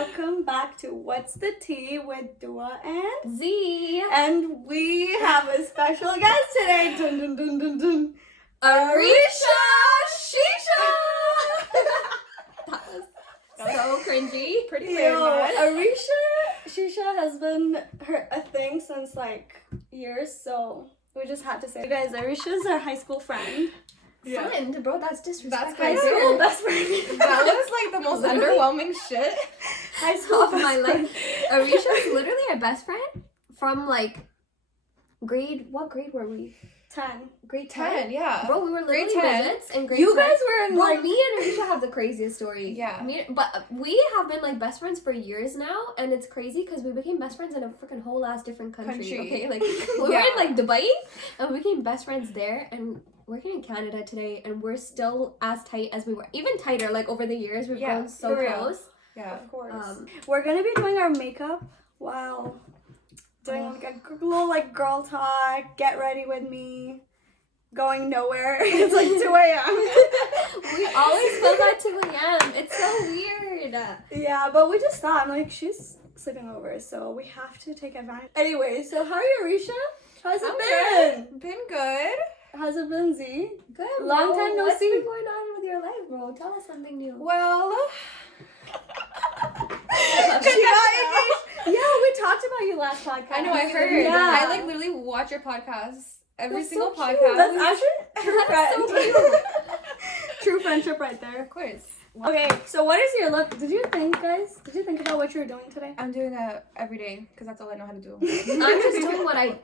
welcome back to What's the Tea with Dua and Zee. And we have a special guest today. Dun, dun, dun, dun, dun. Aresha Shisha. That was so cringy. Pretty weird, man. Aresha Shisha has been a thing since like years, so we just had to say, you guys, Arisha's our high school friend. Yeah. Friend, bro, that's disrespectful. High school best friend. That was like the most underwhelming shit. High school Of my life. Arisha's literally our best friend from like what grade were we? 10. Grade 10? Yeah. Bro, we were literally Grade 10. midgets in grade 10. You guys were in Bro, like... me and Aresha have the craziest story. Yeah. But we have been like best friends for years now, and it's crazy because we became best friends in a freaking whole ass different country. Okay, like we were in like Dubai, and we became best friends there, and we're here in Canada today, and we're still as tight as we were, even tighter. Like over the years, we've grown so close. Yeah. Of course. We're gonna be doing our makeup while doing like a little like girl talk, get ready with me, going nowhere. It's like 2 a.m. We always film at 2 a.m. It's so weird. Yeah, but we just thought, I'm like, she's sleeping over, so we have to take advantage. Anyway, so how are you, Aresha? How's it been? Been good. How's it been, Z? Good. Long time no What's see. been going on with your life, bro? Tell us something new. Well, She got engaged. Yeah, we talked about you last podcast. I know, I heard. Yeah. I like literally watch your podcast. Every That's single so podcast. cute. That's actually true That's friend. so cute. True friendship right there. Of course. Okay, so what is your look? Did you think about what you were doing today? I'm doing it every day because that's all I know how to do. I'm just doing what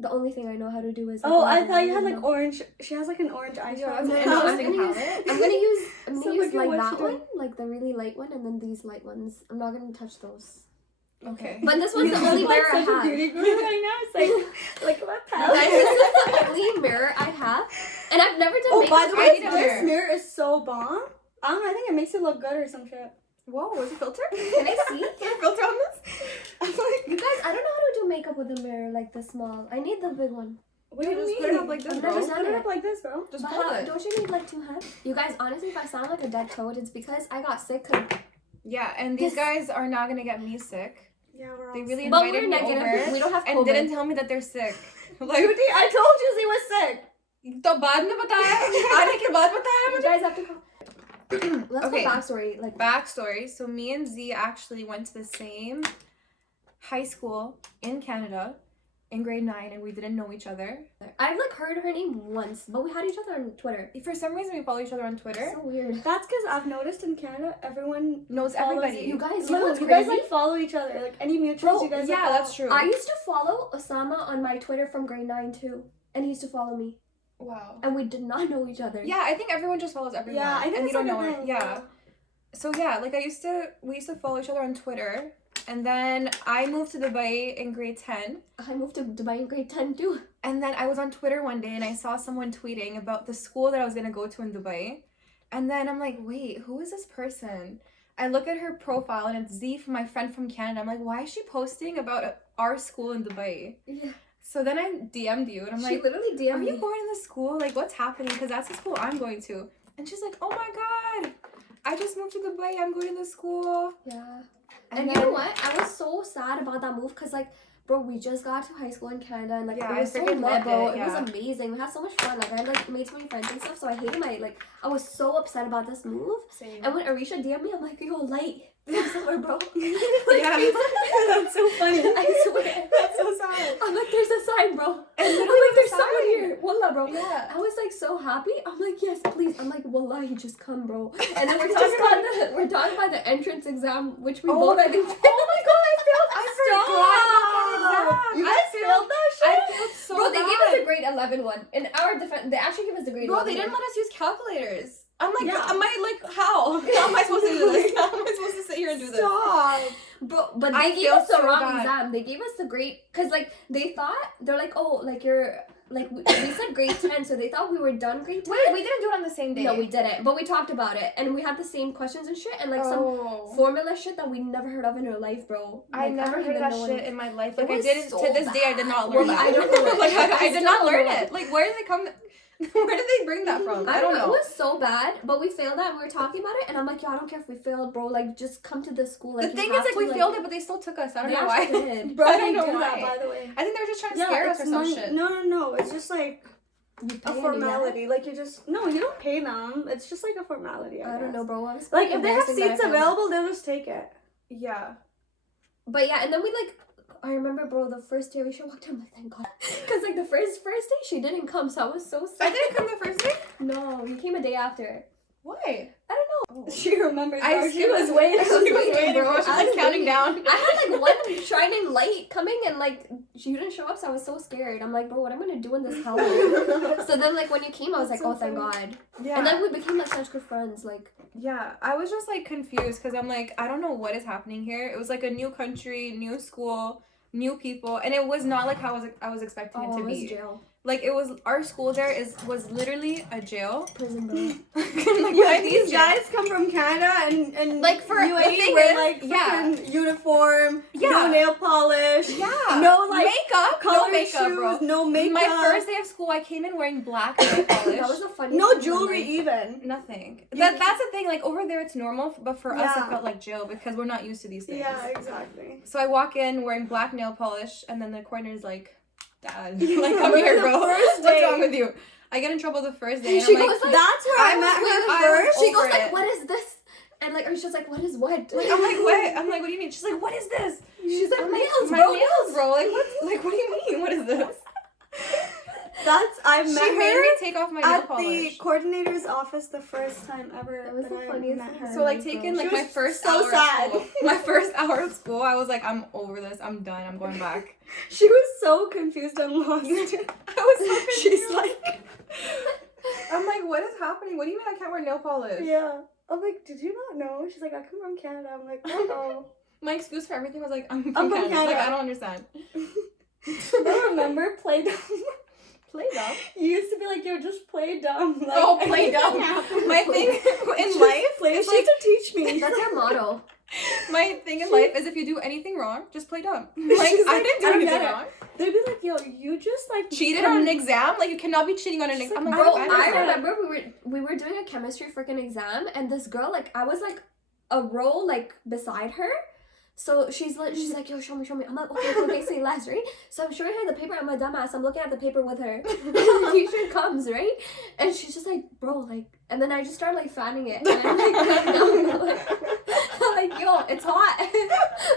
the only thing I know how to do is. Like, Oh, I thought you had like orange. She has like an orange eyeshadow. Yeah, I'm An gonna interesting use, palette. I'm gonna use So like what that you doing? one, like the really light one, and then these light ones. I'm not gonna touch those. Okay. But this one's the only like mirror I such a have. beauty guru right now. It's like what the hell? Guys, this is the only mirror I have, and I've never done Oh, makeup. by the I way, need a this mirror. mirror is so bomb. I don't know. I think it makes you look good or some shit. Whoa, is it filter? Can I see? Is there a filter on this? I'm like, You guys, I don't know how to do makeup with a mirror like this small. I need the big one. What do you just mean? put it up like this, I've bro. never Just done put it it. up like this, bro. Just But pull how, it. don't you need like 2 hands? You guys, honestly, if I sound like a dead toad, it's because I got sick. 'Cause Yeah, and these This- guys are not gonna get me sick. Yeah, we're all They really But invited we're me negative. over We don't have and COVID. didn't tell me that they're sick. Like, Judy, I told you he was sick. तो बाद में बताया आने के बाद बताया You मुझे. guys have to go. Let's Okay. go backstory. Like Backstory. So me and Z actually went to the same high school in Canada in grade 9, and we didn't know each other. I've like heard her name once, but we had each other on Twitter. For some reason, we follow each other on Twitter. So weird. That's because I've noticed in Canada, everyone Knows follows everybody. You guys, you No, know what's you crazy? guys like follow each other. Like any mutuals, Bro, you guys. Yeah, like, follow. that's true. I used to follow Osama on my Twitter from grade 9 too, and he used to follow me, Wow. and we did not know each other. Yeah, I think everyone just follows everyone. Yeah, I think and it's you don't like a know thing. it. Yeah. So yeah, like we used to follow each other on Twitter, and then I moved to Dubai in grade 10. I moved to Dubai in grade 10 too. And then I was on Twitter one day and I saw someone tweeting about the school that I was gonna go to in Dubai. And then I'm like, wait, who is this person? I look at her profile and it's Z, from my friend from Canada. I'm like, why is she posting about our school in Dubai? Yeah. So then I DM'd you and I'm She like, literally are DM'd you me. going to the school? Like, what's happening? Because that's the school I'm going to. And she's like, oh my god, I just moved to Dubai. I'm going to the school. Yeah. And you then- know what? I was so sad about that move because, like, bro, we just got to high school in Canada and, like, Yeah, it I was so freaking lit, loved bro. it, It was yeah. amazing. We had so much fun. Like, I, like, made so many friends and stuff, so I hated I was so upset about this move. Same. And when Aresha DM'd me, I'm like, yo, light. I'm sorry, bro. Yeah. That's so funny. I swear. That's so sad. I'm like, there's a sign, bro. And I'm literally like, there's there's a someone sign. here. Wallah, bro. Yeah. I was like so happy. I'm like, yes, please. I'm like, wallahi, just come, bro. And then we're talking about the entrance exam, which we both I think. Oh my god, I failed. I forgot about that exam. You guys failed that I shit? failed so Bro, they bad. gave us a grade 11 one. In our defense, they actually gave us the grade 11 Bro, they didn't one. let us use calculators. I'm like, Yeah. am I like, how? How am I supposed to do this? How am I supposed to sit here and do this? Stop. Bro, but I they gave feel us the so wrong bad. exam. They gave us the grade, because, like, they thought, they're like, oh, like, you're, like, we said grade 10, so they thought we were done grade 10. Wait, we didn't do it on the same day. No, we didn't. But we talked about it, and we had the same questions and shit, and, like, some formula shit that we never heard of in our life, bro. I Like, never don't heard of even that know shit any- in my life. It Like, I was didn't, so to this day, I did not bad. learn Well, that. I don't know it. Like, I I did still not don't learn know it. Like, where did they come? Where did they bring that from? I don't know. It was so bad, but we failed that and we were talking about it and I'm like, yo, I don't care if we failed, bro. Like, just come to this school. Like, the thing is, like, we failed it, but they still took us. I don't know why. Did. Bro, I don't they know do why. that, by the way. I think they were just trying to scare us or some shit. No. It's just like a formality. That? Like, you just... No, you don't pay them. It's just like a formality, I don't know, bro. I was like, if they have seats available, they'll just take it. Yeah. But yeah, and then we like... I remember, bro, the first day Aresha walked in, I'm like, thank God. Because, like, the first day, she didn't come, so I was so sad. I didn't come the first day? No, you came a day after. Why? I don't know. She remembers. She was waiting, bro. She was like counting down. I had, like, one shining light coming, and, like, she didn't show up, so I was so scared. I'm like, bro, what am I going to do in this hell? So then, like, when you came, I was like, oh, thank God. Yeah. And then we became, like, such good friends, like... Yeah, I was just, like, confused, because I'm like, I don't know what is happening here. It was, like, a new country, new school... new people, and it was not like how I was expecting it to be. Jail. Like, it was, our school there was literally a jail. Prison, bro. Like, yeah, these guys come from Canada and like, for UAE with like uniform, no nail polish, no like makeup, colored makeup, shoes, bro. no makeup. My first day of school, I came in wearing black nail polish. That was the funniest. No jewelry even. Nothing. That's the thing. Like, over there, it's normal, but for us, it felt like jail because we're not used to these things. Yeah, exactly. So I walk in wearing black nail polish, and then the coordinator's like, Dad, like, come here, bro. What's wrong with you? I get in trouble the first day. And she I'm goes like, that's where I met her first. She goes like, what is this? And like, Aresha's like, what is what? Like, I'm like, what? I'm like, what do you mean? She's like, what is this? She's like, nails, my bro. nails, bro. Like, what do you mean? What is this? I met She made her me take off my nail at polish. the coordinator's office the first time ever. That was the I funniest met thing. her. So like taking like my first so hour sad. of school. My first hour of school, I was like, I'm over this. I'm done. I'm going back. She was so confused and lost. I was so confused. She's like, I'm like, what is happening? What do you mean I can't wear nail polish? yeah. I'm like, did you not know? She's like, I come from Canada. I'm like, oh. My excuse for everything was like, I'm from from Canada. Canada. Like, I don't understand. I remember play dumb. Play dumb? You used to be like, yo, just play dumb. Like, Oh, play dumb. My thing in life is she used to teach me. That's her motto. my thing in life is if you do anything wrong, just play dumb. Like, I didn't do anything wrong. They'd be like, yo, you just like Cheated on an exam? Like, you cannot be cheating on an exam. I'm like, Bro, I I remember we were doing a chemistry freaking exam, and this girl, like, I was like a row like beside her. So she's like, yo, show me. I'm like, okay, say less, right? So I'm showing her the paper. I'm a dumbass. I'm looking at the paper with her. The teacher comes, right? And she's just like, bro, like, and then I just start like fanning it. And I'm like, I'm like, yo, it's hot.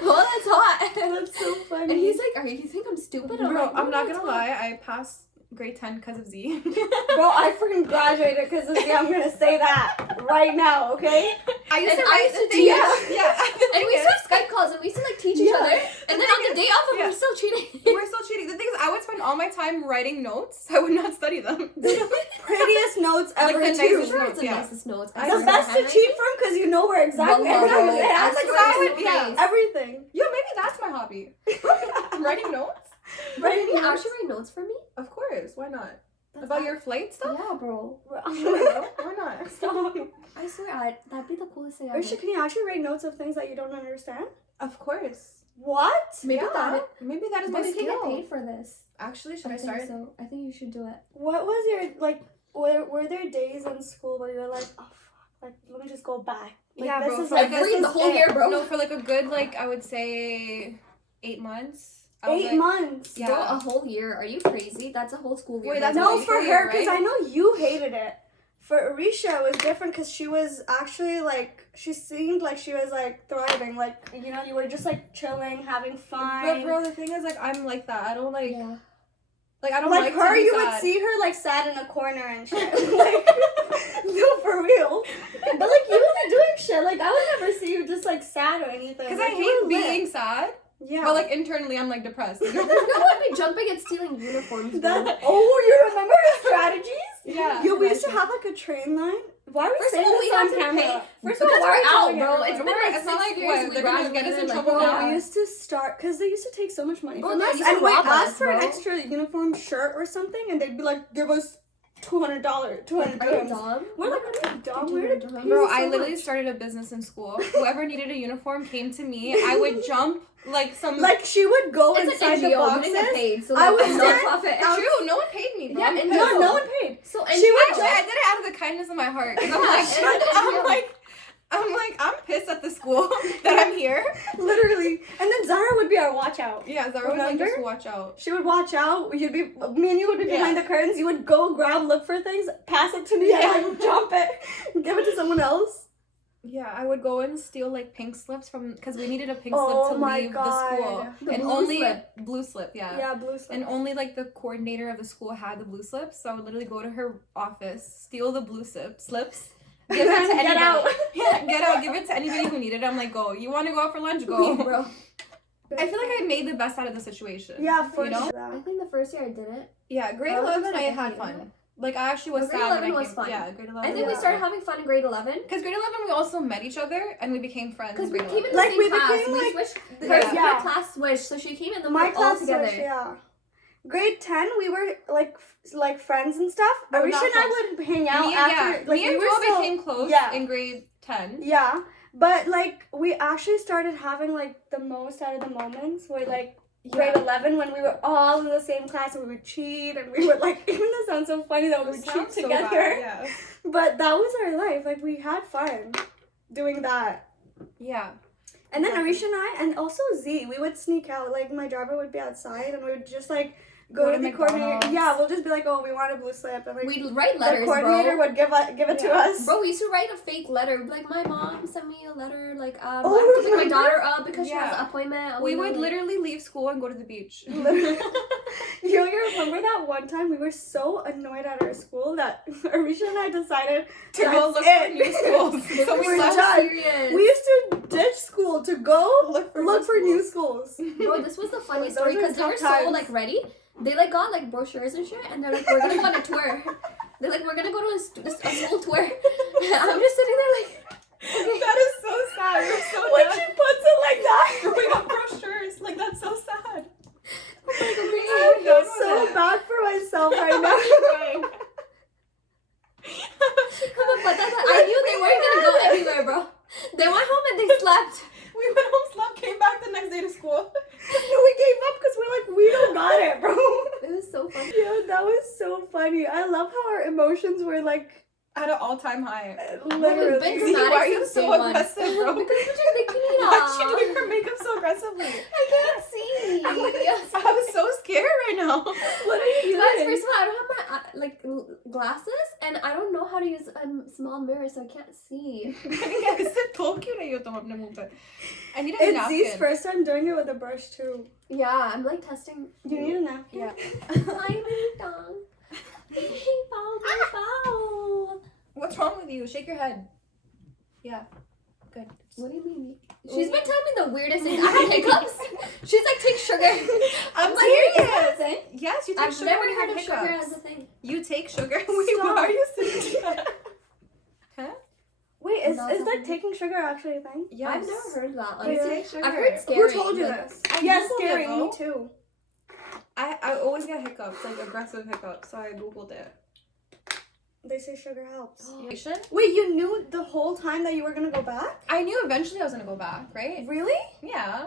Well, it's hot. That's so funny. And he's like, you think I'm stupid? I'm Bro, like, I'm not gonna lie. I passed grade 10 because of Z. Bro, I freaking graduated because of Z. I'm gonna say that right now, okay? I used to And write I used to the cheat. thing. Yeah. And we used to have Skype calls and we used to like teach each other. And then on the day off, we were still cheating. We're still cheating. The thing is, I would spend all my time writing notes. I would not study them. Prettiest notes ever, Like the too. nicest Sure, it's the Yeah. nicest notes. The best to cheat from because you know where exactly Well, everything is. that's That's exactly exactly nice. everything. Yo, maybe that's my hobby. Writing notes? But can you actually write notes for me? Of course. Why not? That's About your flight stuff? Yeah, bro. Sure, why not? Stop. I swear, that'd be the coolest thing ever. Aresha, can you actually write notes of things that you don't understand? Of course. What? Maybe Yeah. Maybe that is my But we can get skill. paid for this. Actually, should I think start? so. I think you should do it. What was your, like, were there days in school where you're like, oh, fuck, like, let me just go back? Like, Yeah, this bro, is for like, like this the is whole it. year, bro. No, for like a good, like, I would say 8 months. I was 8 like, months. Yeah. Bro, a whole year? Are you crazy? That's a whole school year. Wait, that's No, what for you her, hear, because right? I know you hated it. For Aresha, it was different because she was actually, like, she seemed like she was, like, thriving. Like, you know, you were just, like, chilling, having fun. But bro, the thing is, like, I'm like that. I don't like, Yeah. like I don't like like her, to be you sad. would see her, like, sad in a corner and shit. Like, no, for real. But, like, you would be doing shit. Like, I would never see you just, like, sad or anything. Because like, I you hate were lit. being sad. Yeah. But like internally, I'm like depressed. You know? No one be jumping and stealing uniforms, bro. You remember her strategies? Yeah. Yo, we used to have, like, a train line. Why are we First of saying all, this we on had to camera? pay. First of all, Because why are we're we out, telling bro. everyone? It's been Remember, like it's not 6 like years what, we they're gonna get us in graduated, trouble like, now. Bro, we used to start because they used to take so much money Bro, from they us, used to and we rob us, asked for an bro. extra uniform shirt or something, and they'd be like, "Give us $200, 200 Are you dirhams. dumb? We're like, are you dumb? Where did $200? pay Bro, so I literally much? started a business in school. Whoever needed a uniform came to me. I would jump like some. Like she would go It's inside an the NGO. You boxes. didn't get paid, so I like, was non-profit. True, no one paid me, bro. Yeah, I'm and pissed. No one paid. So She would Actually, I did it out of the kindness of my heart. 'Cause I'm pissed at the school that I'm here. Literally. And then Zara would be our watch out. Yeah, Zara would like Remember? just watch out. She would watch out. You'd be me and you would be behind the curtains. You would go grab, look for things, pass it to me, and I would jump it, give it to someone else. Yeah, I would go and steal like pink slips because we needed a pink Oh slip to my leave God. the school. The and blue only slip. blue slip, yeah. Yeah, blue slip. And only like the coordinator of the school had the blue slips, so I would literally go to her office, steal the blue slips, give it to anybody. Get out. Yeah, get out, give it to anybody who needed it. I'm like, go. You want to go out for lunch? Go. bro. I feel like I made the best out of the situation. Yeah, for you know? I think the first year I did it. Yeah, grade I was 11 I just had like, fun. Like I actually was Grade sad 11 when I was came. fun. Yeah, grade 11. I think we Yeah. started having fun in grade 11. Because grade 11 we also met each other and we became friends. Because in we grade came in 11. the Like, same we class. became, We like- switched. Yeah. Her class switched, so she came in the My all class together. switched, yeah. Grade 10, we were like friends and stuff. But we're Arisha not and I close. would hang out me, after. yeah. Like, me and we were Dua still, became close yeah. in grade 10. Yeah, but like we actually started having like the most out of the moments where like grade 11 when we were all in the same class and we would cheat and we would like even that sounds so funny that we would cheat Sounds so together. bad, yeah. But that was our life. Like we had fun doing that. Yeah. And then Exactly. Arisha and I, and also Z, we would sneak out. Like my driver would be outside, and we would just like go to the coordinator. McDonald's. Yeah, we'll just be like, "Oh, we want a blue slip," and like We'd write the letters, coordinator bro. would give it to Yeah. us. Bro, we used to write a fake letter. Like, my mom sent me a letter, like, I have Oh, to pick my remember? daughter up because she has Yeah. an appointment. We would literally leave school and go to the beach. Literally. You remember that one time we were so annoyed at our school that Arisha and I decided To go look that's for it. new schools. So we we're left. done. serious. We used to ditch school to go Look look for new schools. Bro, this was the funniest Those story were because they were tough so times. like ready. They like got like brochures and shit, and they're like, we're gonna go on a tour. They're like, we're gonna go to a school tour. I'm just sitting there like, That is so sad. You're so When dead. she puts it like that, We got brochures. Like, that's so sad. I feel done with so it. bad for myself right now. but I knew they weren't gonna go anywhere, bro. They went home and they slept. We went home, slept, came back the next day to school. No, we gave up because we're like, we don't got it, bro. It was so funny. Yeah, that was so funny. I love how our emotions were like At an all-time high. literally. been Zee, dramatic why are you since so day one. aggressive, bro? Because we're just bikini Why is she doing her makeup so aggressively? I can't see. I'm so scared right now. What are you You guys, doing? first of all, I don't have my glasses, and I don't know how to use a small mirror, so I can't see. I need a It's napkin. Zee's first time doing it with a brush too. Yeah, I'm like testing. You need a napkin? Yeah. I'm done. Bow. What's wrong with you? Shake your head. Yeah. Good. What do you mean? She's been telling me the weirdest things. I have hiccups. She's like, take sugar. I'm like, serious. Yes, you take I've sugar never when you heard have of sugar hiccups. as a thing. You take sugar? Wait, Stop. why are you saying that? Huh? Wait, is No, like something- taking sugar actually a thing? Yes. I've never heard of that. Wait, Honestly. take sugar. I've heard scary. Who told you like- this? I Yes, Googled it, scary. bro. Me too. I always get hiccups, like aggressive hiccups, so I googled it. They say sugar helps. Asian? Wait, you knew the whole time that you were gonna go back? I knew eventually I was gonna go back, right? Really? Yeah.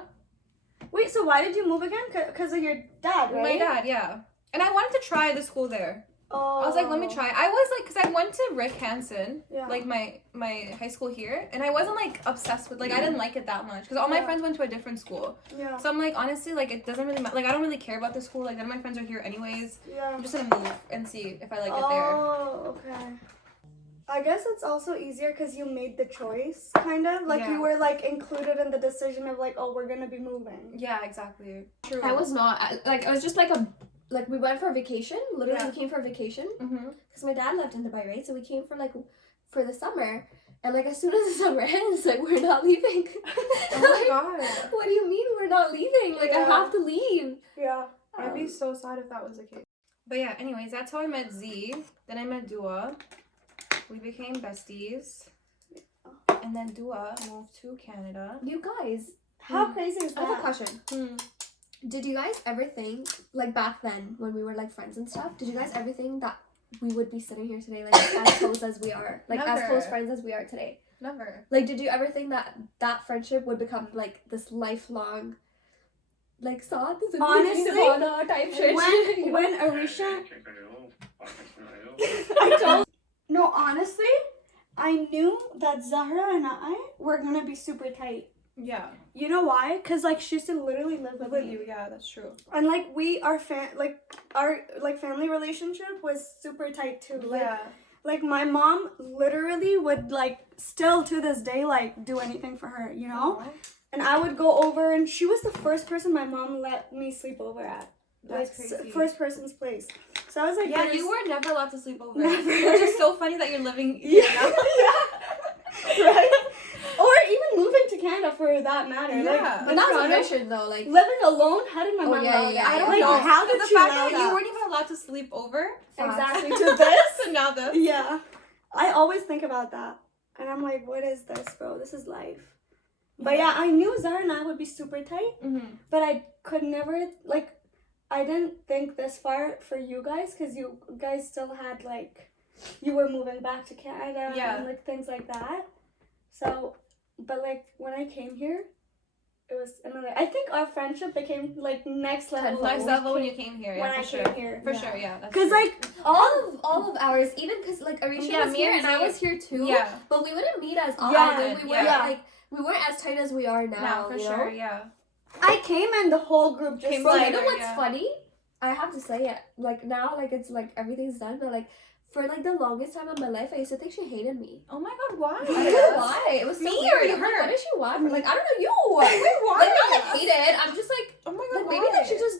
Wait, so why did you move again? Because of your dad, right? My dad, yeah. And I wanted to try the school there. Oh. I was like, let me try. I was like, because I went to Rick Hansen, Yeah. like my high school here, and I wasn't like obsessed with, like, I didn't like it that much, because all my Yeah. friends went to a different school. Yeah. So I'm like, honestly, like, it doesn't really matter. Like, I don't really care about the school. Like, none of my friends are here anyways. Yeah. I'm just gonna move and see if I like it there. Oh, okay. I guess it's also easier because you made the choice, kind of. Like, Yeah. you were, like, included in the decision of, like, oh, we're gonna be moving. Yeah, exactly. True. I was not. I was just like we went for a vacation. Literally, Yeah. we came for a vacation Mm-hmm. because my dad lived in Dubai, right? So we came for the summer, and like as soon as the summer ends, like we're not leaving. Oh my god. What do you mean we're not leaving? Like I Yeah. have to leave. Yeah. I'd be so sad if that was the case. But yeah, anyways, that's how I met Z. Then I met Dua. We became besties. And then Dua moved to Canada. You guys, How crazy is I have a that? question. Did you guys ever think, like back then when we were like friends and stuff, did you guys ever think that we would be sitting here today, like, as close as we are. Like, as Never. close friends as we are today. Never. Like, did you ever think that friendship would become, like, this lifelong, like, saad? Honestly, type shit? when Aresha... I told... No, honestly, I knew that Zahra and I were gonna be super tight. Yeah. You know why? Because, like, she used to literally live with me. you, yeah, that's true. And, like, our family relationship was super tight, too. Like, Yeah. like, my mom literally would, like, still to this day, like, do anything for her, you know? Aw. And I would go over, and she was the first person my mom let me sleep over at. That's like, crazy. First person's place. So I was like, Yeah, there's- you were never allowed to sleep over. Never. Which is so funny that you're living here Yeah. now. yeah. Right? Or even moving to Canada for that matter. Yeah. Like, But that was a Toronto, mission, though, like... living alone, how did my Oh, mom yeah, allow yeah, that? yeah. I don't Like, know. how did the she fact allow that that? you weren't even allowed to sleep over. Exactly, to this? So now this. Yeah. I always think about that. And I'm like, what is this, bro? This is life. But yeah, I knew Zara and I would be super tight. Mm-hmm. But I could never, like, I didn't think this far for you guys. Because you guys still had, like, you were moving back to Canada. Yeah. And, like, things like that. So, but, like, when I came here, it was another, I think our friendship became, like, next level. Next level when you came here. When Yeah, I for sure. came here. For Yeah. sure, yeah. That's Because, true. like, All of ours, even because, like, Aresha Yeah, was me here and and I Zee- was here, too. Yeah. But we wouldn't meet as often. Yeah, Like, we weren't, yeah. like, we weren't as tight as we are now, Now, for you sure, know? yeah. I came and the whole group just, Came Bro, like, you know what's yeah. funny? I have to say it. Like, now, like, it's, like, everything's done, but, like, for, like, the longest time of my life, I used to think she hated me. Oh my god, why? I don't know why. It was so Me weird. or I'm like, her? what did she want? Like, I don't know, you. Wait, why? Like, not, like, hated. I'm just, like, Oh my god, like, maybe, like, she just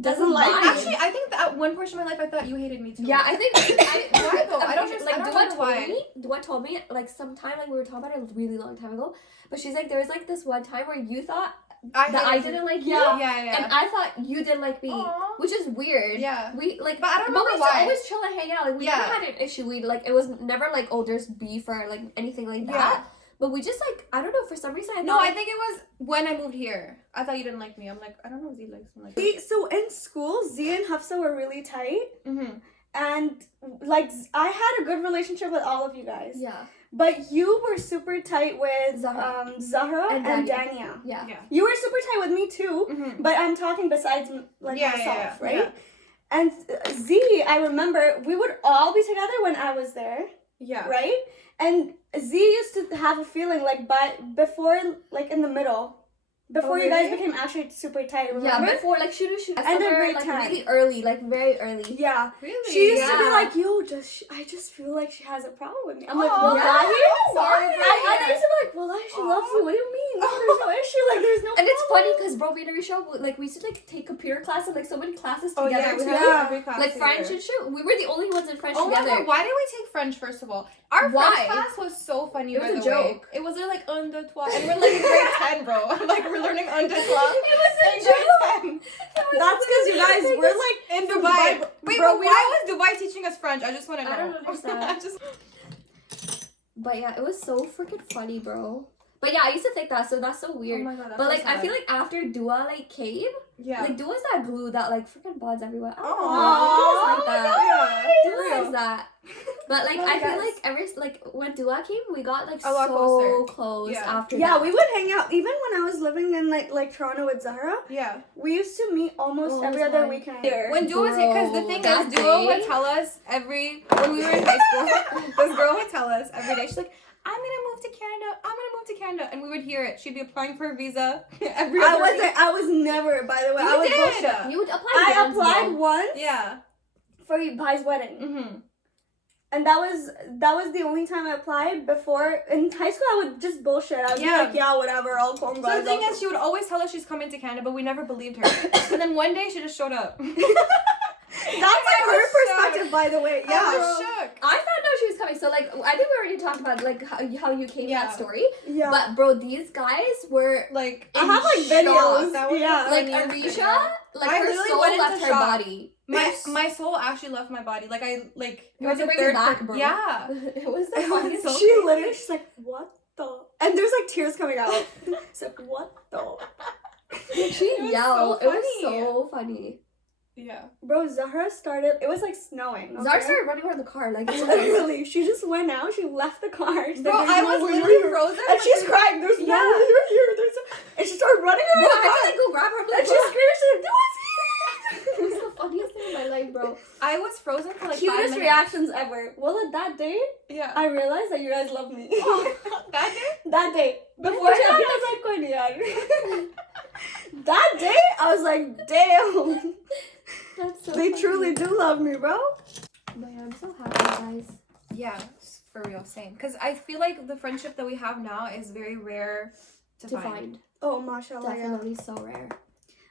doesn't like vibe. me. Actually, I think that one portion of my life I thought you hated me too. Yeah, I think Why though? I don't like, I don't Dua know told why. me, Dua told me, like, sometime, like, we were talking about it a really long time ago, but she's like, there was, like, this one time where you thought that I didn't like you, Yeah. and I thought you didn't like me, Aw. which is weird. Yeah. We, like, But I don't but remember we used to why. always chill and hang out, like, we Yeah. never had an issue, we, like, it was never, like, oh, there's beef or, like, anything like that, Yeah. but we just, like, I don't know, for some reason, I No, thought, I think it was when I moved here. I thought you didn't like me. I'm like, I don't know if he likes me like that. See, so in school, Z and Hafsa were really tight. Mm-hmm. And, like, I had a good relationship with all of you guys. yeah, But you were super tight with Zahra. Zahra and And Dania. yeah. Yeah. You were super tight with me, too. Mm-hmm. But I'm talking besides, like, Yeah, myself, yeah, right? yeah. And Z, I remember, we would all be together when I was there, Yeah. right? And Z used to have a feeling, like, before, like, in the middle. Before Oh, you guys really? became actually super tight, Yeah, remember? before, like, shoot, End of somewhere, grade like, 10. really early, like, very early. Yeah. Really? She used to be Yeah. like, yo, I just feel like she has a problem with me. I'm like, Aw, wallahi? sorry, I used to be like, wallahi, she loves you. What do you mean? No, there's no issue. Like, there's no And it's funny problem. because bro, me and Aresha, like, we used to, like, take computer class and, like, so many classes Oh together. yeah, we too. had Yeah. every class Like French together. and shit. We were the only ones in French Oh my together. god, why did we take French first of all? Our Why? French class was so funny, It was by a the way. joke. It was like un, deux, trois, and we're like in grade 10, bro. I'm like, we're learning un, deux, trois. It was a in joke. grade 10. That's because you guys were like, In Dubai. Wait, bro, but we why was Dubai teaching us French? I just want to know. I don't understand. I just... But yeah, it was so freaking funny, bro. But yeah, I used to think that, so that's so weird. Oh my god, that's But so like, I sad. feel like after Dua like came, Yeah. like Dua's that glue that like freaking bonds everyone. I don't know. Aww. Dua's like that. Yeah. Dua is that. But like, Oh, I feel yes. like when Dua came, we got like A lot so closer. close Yeah. after yeah, that. we would hang out. Even when I was living in like Toronto with Zahra, Yeah. we used to meet almost All every the other time. weekend. When Dua was here, because the Bro, thing that is, Dua day- would tell us when we were in high school, this girl would tell us every day, she's like, I'm gonna move to Canada, and we would hear it. She'd be applying for a visa every other week. I was never, by the way. You I was did. bullshit. You would apply. I once, applied bro. once Yeah. for Bai's wedding. Mm-hmm. And that was the only time I applied. Before in high school, I would just bullshit. I would be Yeah. like, yeah, whatever, I'll come. So the thing is, she would always tell us she's coming to Canada, but we never believed her. And then one day she just showed up. that's like I her was perspective, shook. by the way. I Yeah, was shook. I found out she was coming. So like, I think we already talked about like how you came Yeah. that story. yeah. But bro, these guys were Like, I have like shock. videos. That was Yeah. like funniest Aresha, video. like I her literally soul went into left her shock. body. my soul actually left my body. Like, it You was had to the bring it third back, per- bro. Yeah. It was the It was funniest. so She crazy. literally, she's like, what the? And there's like tears coming out. It's like, what the? She was yelled. so It was funny. so funny. Yeah. Bro, Zahra started, it was like snowing. Okay? Zara started running around the car like Literally, she just went out, she left the car. She's Bro, like, I "There's was no way literally you're here." frozen. And she's crying, there's no way you're here. And she started running Bro, around I the car. had to go grab her. I'm like, And she screamed, she's like, Dua Zee! it was the funniest thing in my life, bro. I was frozen for like 5 Cutest minutes. reactions ever. Well, at that day, Yeah. I realized that you guys love me. That day? That day. Before that, I was like, "Koi nahi yaar." That day, I was like, damn. That's so They funny. truly do love me, bro. But yeah, I'm so happy, guys. Yeah, for real, same. Because I feel like the friendship that we have now is very rare to find. Oh, mashallah. Yeah. Definitely so rare.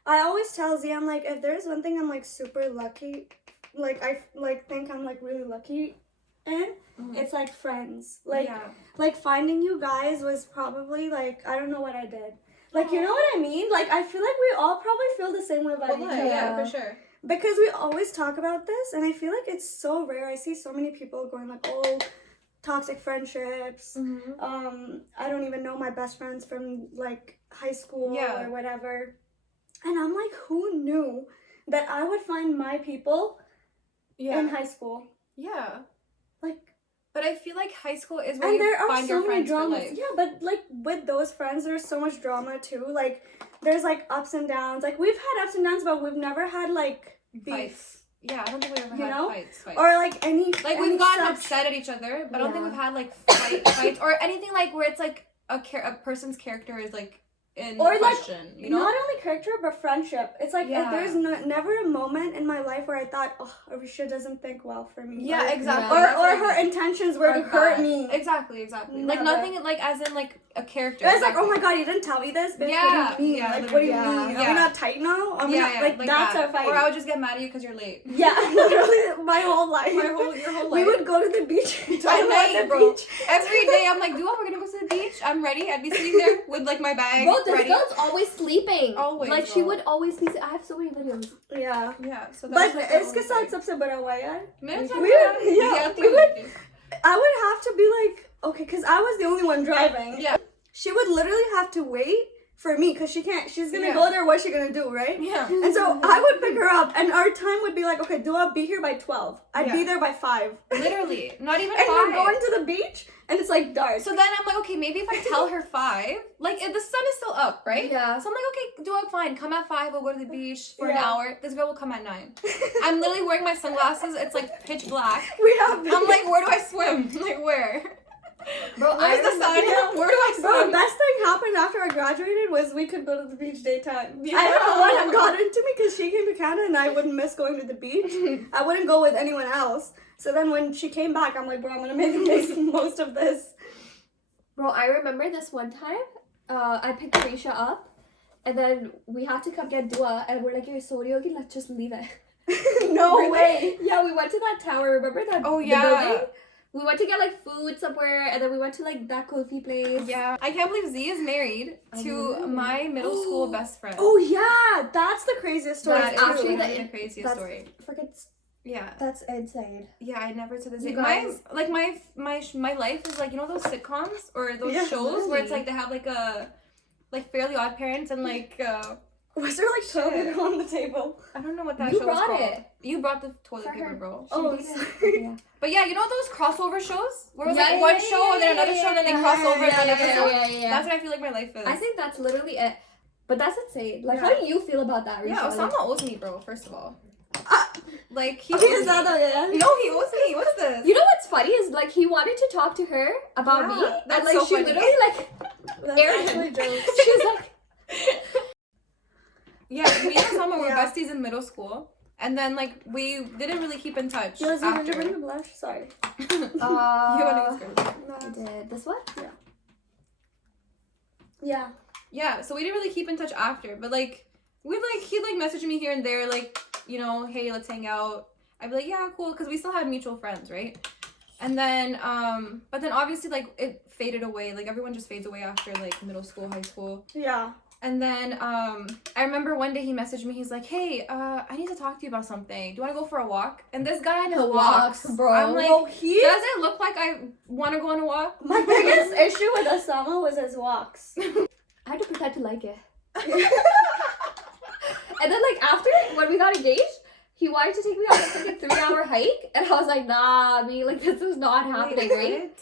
I always tell Z, I'm like, if there's one thing I'm like super lucky, like I like think I'm like really lucky in, Mhm. it's like friends. Like yeah. like finding you guys was probably like, I don't know what I did. Like, you know what I mean? Like, I feel like we all probably feel the same way about each other. Yeah, for sure. Because we always talk about this, and I feel like it's so rare. I see so many people going like, oh, toxic friendships. Mm-hmm. I don't even know my best friends from like high school Yeah. or whatever. And I'm like, who knew that I would find my people Yeah. in high school? Yeah. Like, But I feel like high school is where and you there are find so your many friends for dramas. life. Yeah, but like with those friends, there's so much drama too. Like, there's like ups and downs. Like, we've had ups and downs, but we've never had like beef. Fights. Yeah, I don't think we've ever You had know? fights. Or like any Like, any we've gotten such- upset at each other, but I don't think Yeah. we've had like fights or anything like where it's like a person's character is like in Or, like, question, you know? Not only character, but friendship. It's like Yeah. there's never a moment in my life where I thought, oh, Aresha doesn't think well for me. Yeah, Or- exactly. Or, That's what I her mean. intentions were Or to hurt bad. me. Exactly. Like Never. nothing like as in like a character. It was like, oh my god, you didn't tell me this, bitch. Yeah, What do you mean? yeah, like, what do you literally. mean? Are Yeah. we not tight now? Are we Yeah, not, yeah, like, like that's that. our fight. Or I would just get mad at you because you're late. Yeah, literally, my whole life. Your whole We life. would go to the beach. At night, at the bro. beach. Every day I'm like, Dua, we're gonna go to the beach. I'm ready. I'd be sitting there with like my bag Bro, this ready. girl's always sleeping. Always, Like, she bro. would always sleep. I have so many videos. Yeah. Yeah, so But that's like इसके साथ सबसे बड़ा हुआ यार. we would- I would have to be like, okay, because I was the only one driving. Yeah. She would literally have to wait for me because she's gonna Yeah. go there, what's she gonna do, right? Yeah. And so I would pick her up, and our time would be like, okay, Dua, be here by 12. I'd be Yeah. there by 5. Literally. Not even And we're 5. going to the beach, and it's like dark. So then I'm like, okay, maybe if I tell her 5, like if the sun is still up, right? Yeah. So I'm like, okay, Dua, fine, come at 5, we'll go to the beach for an Yeah. hour. This girl will come at 9. I'm literally wearing my sunglasses, it's like pitch black. we have. I'm like, where do I swim? Like where? Bro, Where's the sun? Yeah. Where do I Bro, the swim? best thing happened after I graduated was we could go to the beach daytime. Yeah. I don't know what got into me because she came to Canada and I wouldn't miss going to the beach. I wouldn't go with anyone else. So then when she came back, I'm like, bro, I'm gonna make the most of this. Bro, I remember this one time, I picked Aresha up, and then we had to come get Dua, and we're like, you're sorry, okay, let's just leave it. No Really? way. Yeah, we went to that tower, remember that Oh, the yeah. building? We went to get like food somewhere, and then we went to like that kulfi place. Yeah. I can't believe Z is married to my middle school best friend. Oh yeah, that's the craziest story. That is too. actually literally the- the craziest that's- story. Forget, Yeah. that's insane. Yeah, I never to this You day. guys- My life is like, you know those sitcoms or those Yeah, shows where it's really. like they have like a like Fairly Odd Parents and like Was there like toilet Shit. paper on the table? I don't know what that You show was brought called. it. You brought the toilet For paper, her. bro. Oh, She did sorry. it. Yeah. But yeah, you know those crossover shows where it was Yeah, like yeah, one yeah, show and then yeah, another show and then they yeah, cross over yeah, and then yeah, episode. yeah. That's what I feel like my life is. I think that's literally it. But that's insane. Like, Yeah. how do you feel about that, Aresha? yeah, Like, Osama owes me, bro. First of all, like he Okay, owes is that me. okay? No, he owes me. What's this? you know what's funny is like he wanted to talk to her about Yeah, me, and that's like so she funny. literally like That's aired actually him. jokes. She's like, Yeah, me and Osama were Yeah. besties in middle school, and then like we didn't really keep in touch Did you after. bring the blush? Sorry. You wanna go first? No. I did this one. Yeah. Yeah, so we didn't really keep in touch after, but like he'd like message me here and there, like, you know, hey, let's hang out. I'd be like, yeah, cool, because we still had mutual friends, right? And then but then obviously like it faded away, like everyone just fades away after like middle school, high school. Yeah. And then I remember one day he messaged me, he's like, hey, I need to talk to you about something. Do you want to go for a walk? And this guy never walks, bro. I'm like, Oh, he. does it look like I want to go on a walk? My biggest issue with Osama was his walks. I had to pretend to like it. And then like after when we got engaged, He wanted to take me on a freaking 3-hour hike, and I was like, nah, me, like, this is not happening, right?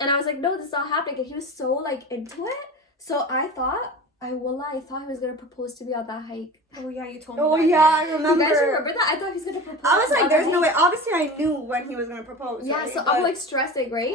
And I was like, no, this is not happening. And he was so, like, into it. So I thought he was gonna propose to me on that hike. Oh yeah, you told me. Oh that yeah, I day. remember. You guys remember that? I thought he was gonna propose. I was like, on there's that no way. hike. Obviously, I knew when he was gonna propose. Yeah, right? so I'm like stressing, right?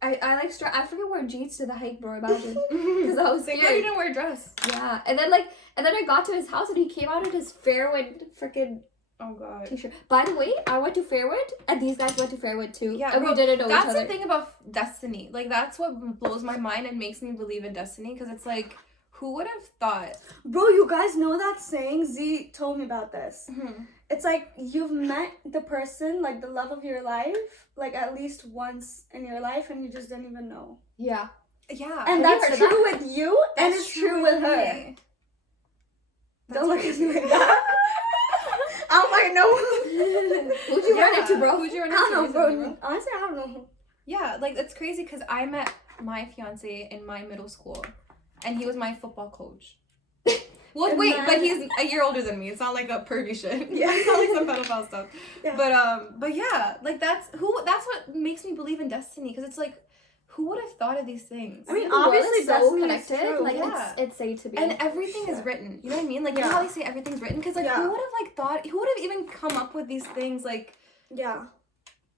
I I freaking wore jeans to the hike, bro. Imagine, because I was Thank scared. God you didn't wear a dress. Yeah, and then I got to his house and he came out in his Fairwind freaking Oh god. t-shirt. By the way, I went to Fairwind and these guys went to Fairwind too. Yeah, and bro, we didn't know each That's other. the thing about destiny. Like, that's what blows my mind and makes me believe in destiny. Because it's like, who would have thought? Bro, you guys know that saying? Z told me about this. Mm-hmm. It's like you've met the person, like the love of your life, like at least once in your life, and you just didn't even know. Yeah. Yeah. And Have you that's heard true with you, and That's it's true with her. me. Don't look at me like that. I'm like, no. Who'd you run into, bro? Who'd you run I into? don't know, recently, bro. Honestly, I don't know. Yeah, like, it's crazy because I met my fiance in my middle school, and he was my football coach. Well, And wait, then- but he's a year older than me. It's not like a pervy shit. Yeah. It's not like some pedophile stuff. Yeah. But yeah, like that's what makes me believe in destiny, because it's like, who would have thought of these things? I mean, The world obviously, is so destiny is connected. true. Like Yeah. it's said to be. And everything is Sure. written. You know what I mean? Like, you know Yeah. how they say everything's written? Because, like, Yeah. who would have, like, thought, who would have even come up with these things? Like, Yeah.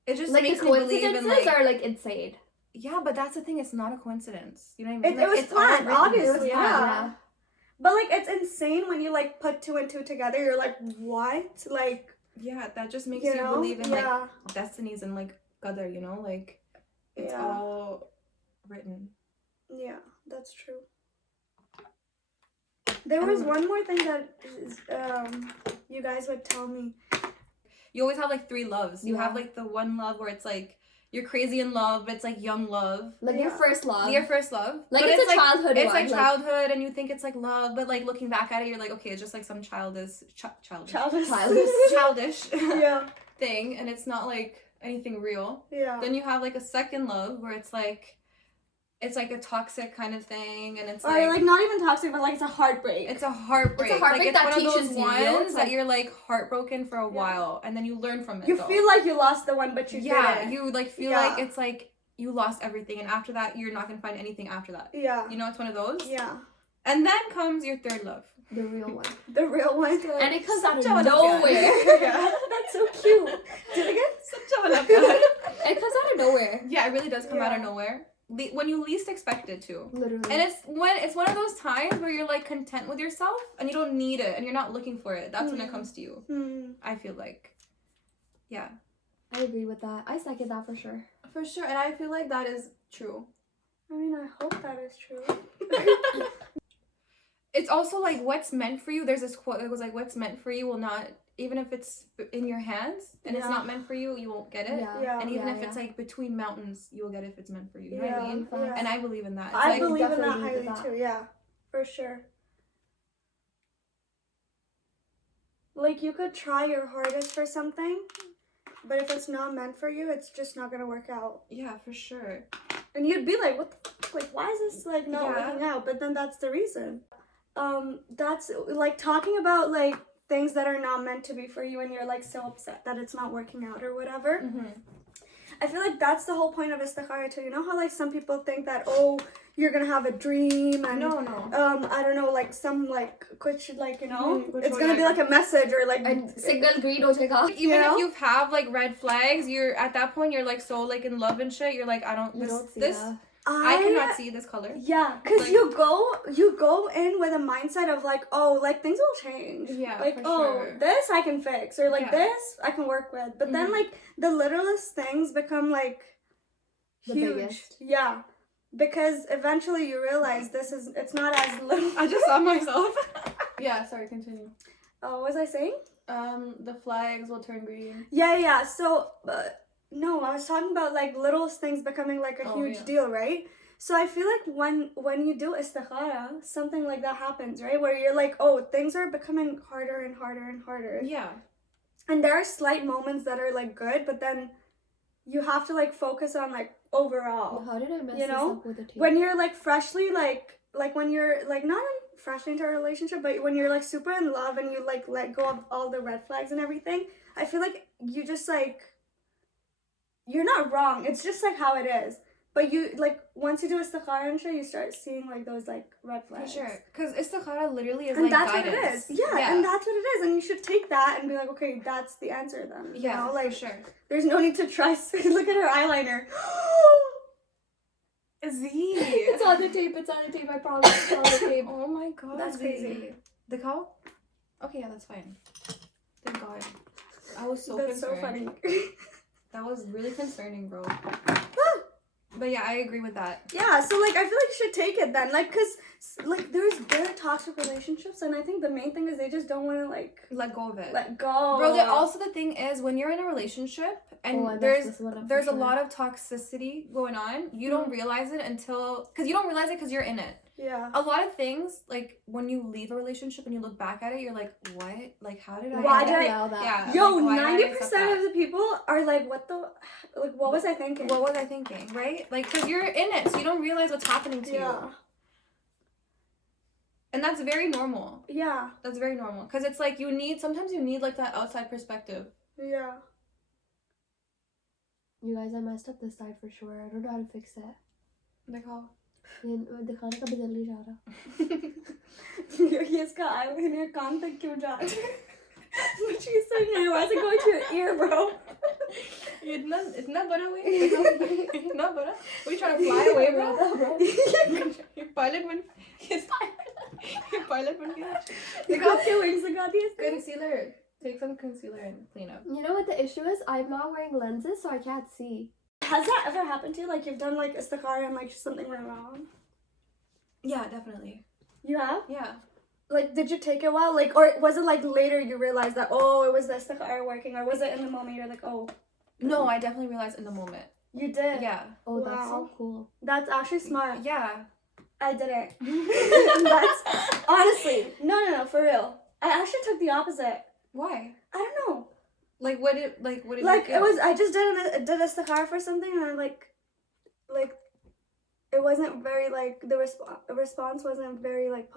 it just like the makes me believe coincidences in, like, are like insane. yeah, but that's the thing. It's not a coincidence. You know what I mean? It Like, was it's all planned, written. obviously, Yeah. yeah. But like, it's insane when you like put 2 and 2 together. You're like, what? Like, Yeah, that just makes you you know? believe in, Yeah. like, destinies and, like, qadar, you know? Like, it's Yeah. all written. Yeah, that's true. There was one more thing that you guys would tell me. You always have, like, 3 loves. You Yeah. have, like, the one love where it's, like, you're crazy in love, but it's, like, young love. Like your Yeah. first love. Your first love. Like, But it's a childhood It's one, like like- childhood, and you think it's like love, but like looking back at it, you're like, okay, it's just like some childish Childish. childish Yeah. thing, and it's not like anything real. Yeah. Then you have like a second love where it's like a toxic kind of thing, and it's Or like not even toxic, but like it's a heartbreak. it's a heartbreak. It's a heartbreak like, that it's one of teaches those you, ones you know? It's that like- you're like heartbroken for a while, and then you learn from it. You though. feel like you lost the one, but you yeah, didn't. you like feel Yeah. like it's like you lost everything, and after that, you're not gonna find anything after that. Yeah. You know, it's one of those. Yeah. And then comes your third love. The real one. The real one. And it comes out of Such a nowhere. Yeah. That's so cute. Do it again. It comes out of nowhere. Yeah, it really does come out of Yeah. nowhere. When you least expect it to. Literally. And it's one of those times where you're like content with yourself and you don't need it and you're not looking for it. That's when it comes to you. I feel like. Yeah. I agree with that. I second that for sure. For sure. And I feel like that is true. I mean, I hope that is true. It's also like what's meant for you. There's this quote that was like, what's meant for you will not, even if it's in your hands and it's Yeah. not meant for you, you won't get it. Yeah. Yeah. And even Yeah, if it's yeah. like between mountains, you will get it if it's meant for you. You know what I Yeah. mean? Yeah. And I believe in that. It's I like, believe in that definitely highly believe in that. too. Yeah, for sure. Like you could try your hardest for something, but if it's not meant for you, it's just not gonna work out. yeah, for sure. And you'd be like, what the fuck? Like, why is this like not Yeah. working out? But then that's the reason. That's like talking about like things that are not meant to be for you and you're like so upset that it's not working out or whatever. Mm-hmm. I feel like that's the whole point of Istikhara too. You know how like some people think that, oh, you're gonna have a dream and No. I don't know, like some like kuch, like, you know, Kuch it's ho gonna be jayega. like a message or like And signal green ho jayega. Even know? if you have like red flags, you're at that point you're like so like in love and shit. You're like, I don't You don't see this that. I cannot see this color. Yeah, because Like- you go in with a mindset of like, oh, like things will change. Yeah, like, for oh, sure. this I can fix, or like Yeah. this I can work with. But then Mhm. like the littlest things become like The huge. biggest. Yeah, because eventually you realize it's not as little. I just saw myself. Yeah, sorry, continue. What was I saying? The flags will turn green. Yeah. So, no, I was talking about like little things becoming like a Oh, huge yeah. deal, right? So I feel like when you do istikhara, something like that happens, right? Where you're like, oh, things are becoming harder and harder and harder. Yeah. And there are slight moments that are like good, but then you have to like focus on like overall. How did I mess You this know? up with the tape? When you're like freshly like when you're like fresh into a relationship, but when you're like super in love and you like let go of all the red flags and everything, I feel like you just like, you're not wrong. It's just like how it is. But you like once you do Istikhara and shit, you start seeing like those like red flags. For sure, because Istikhara literally is and like that's guidance. what it is. Yeah, and that's what it is. And you should take that and be like, okay, that's the answer then. Yeah, you know? Like, for sure. There's no need to try. Look at her eyeliner. Z. It's on the tape. It's on the tape. I promise. It's on the tape. Oh my god. That's crazy. The cow? Okay, yeah, that's fine. Thank God. I was so That's concerned. so funny. That was really concerning, bro. But yeah, I agree with that. Yeah, so like I feel like you should take it then, like, cause like there's very toxic relationships, and I think the main thing is they just don't want to like Let go of it. let go. Bro, also the thing is when you're in a relationship and there's a lot of toxicity going on, you don't realize it because you're in it. Yeah. A lot of things, like when you leave a relationship and you look back at it, you're like, what? Like, how did I? Why did I? allow that? Yeah. Yo, like, why did I accept 90% of the people are like, what the, like, what was I thinking? What was I thinking? Right? Like, because you're in it, so you don't realize what's happening to you. And that's very normal. Yeah. That's very normal. Because it's like sometimes you need like that outside perspective. Yeah. You guys, I messed up this side for sure. I don't know how to fix it. Like how? दिखाने का बदल नहीं जा रहा. ये इसका eyeliner कान तक क्यों जा रहा है? But she's saying, why is it going to your ear, bro? इतना बड़ा हुआ है? इतना बड़ा? What are you trying to fly away, bro? Your pilot bन गया. देखो आपके wings लगा दिए इसको. Concealer. Take some concealer and clean up. You know what the issue is? I'm not wearing lenses, so I can't see. Has that ever happened to you? Like you've done like Istikhara and like something went wrong? Yeah, definitely. You have? Yeah. Like, did you take a while? Like, or was it like later you realized that, oh, it was the Istikhara working? Or was it in the moment you're like, oh? No, I definitely realized in the moment. You did? Yeah. Oh, that's so cool. That's actually smart. Yeah. I didn't. That's, honestly, no, for real. I actually took the opposite. Why? I don't know. Like, what did you it was, I just did Istikhara for something and I like, it wasn't very, like, the response wasn't very, like,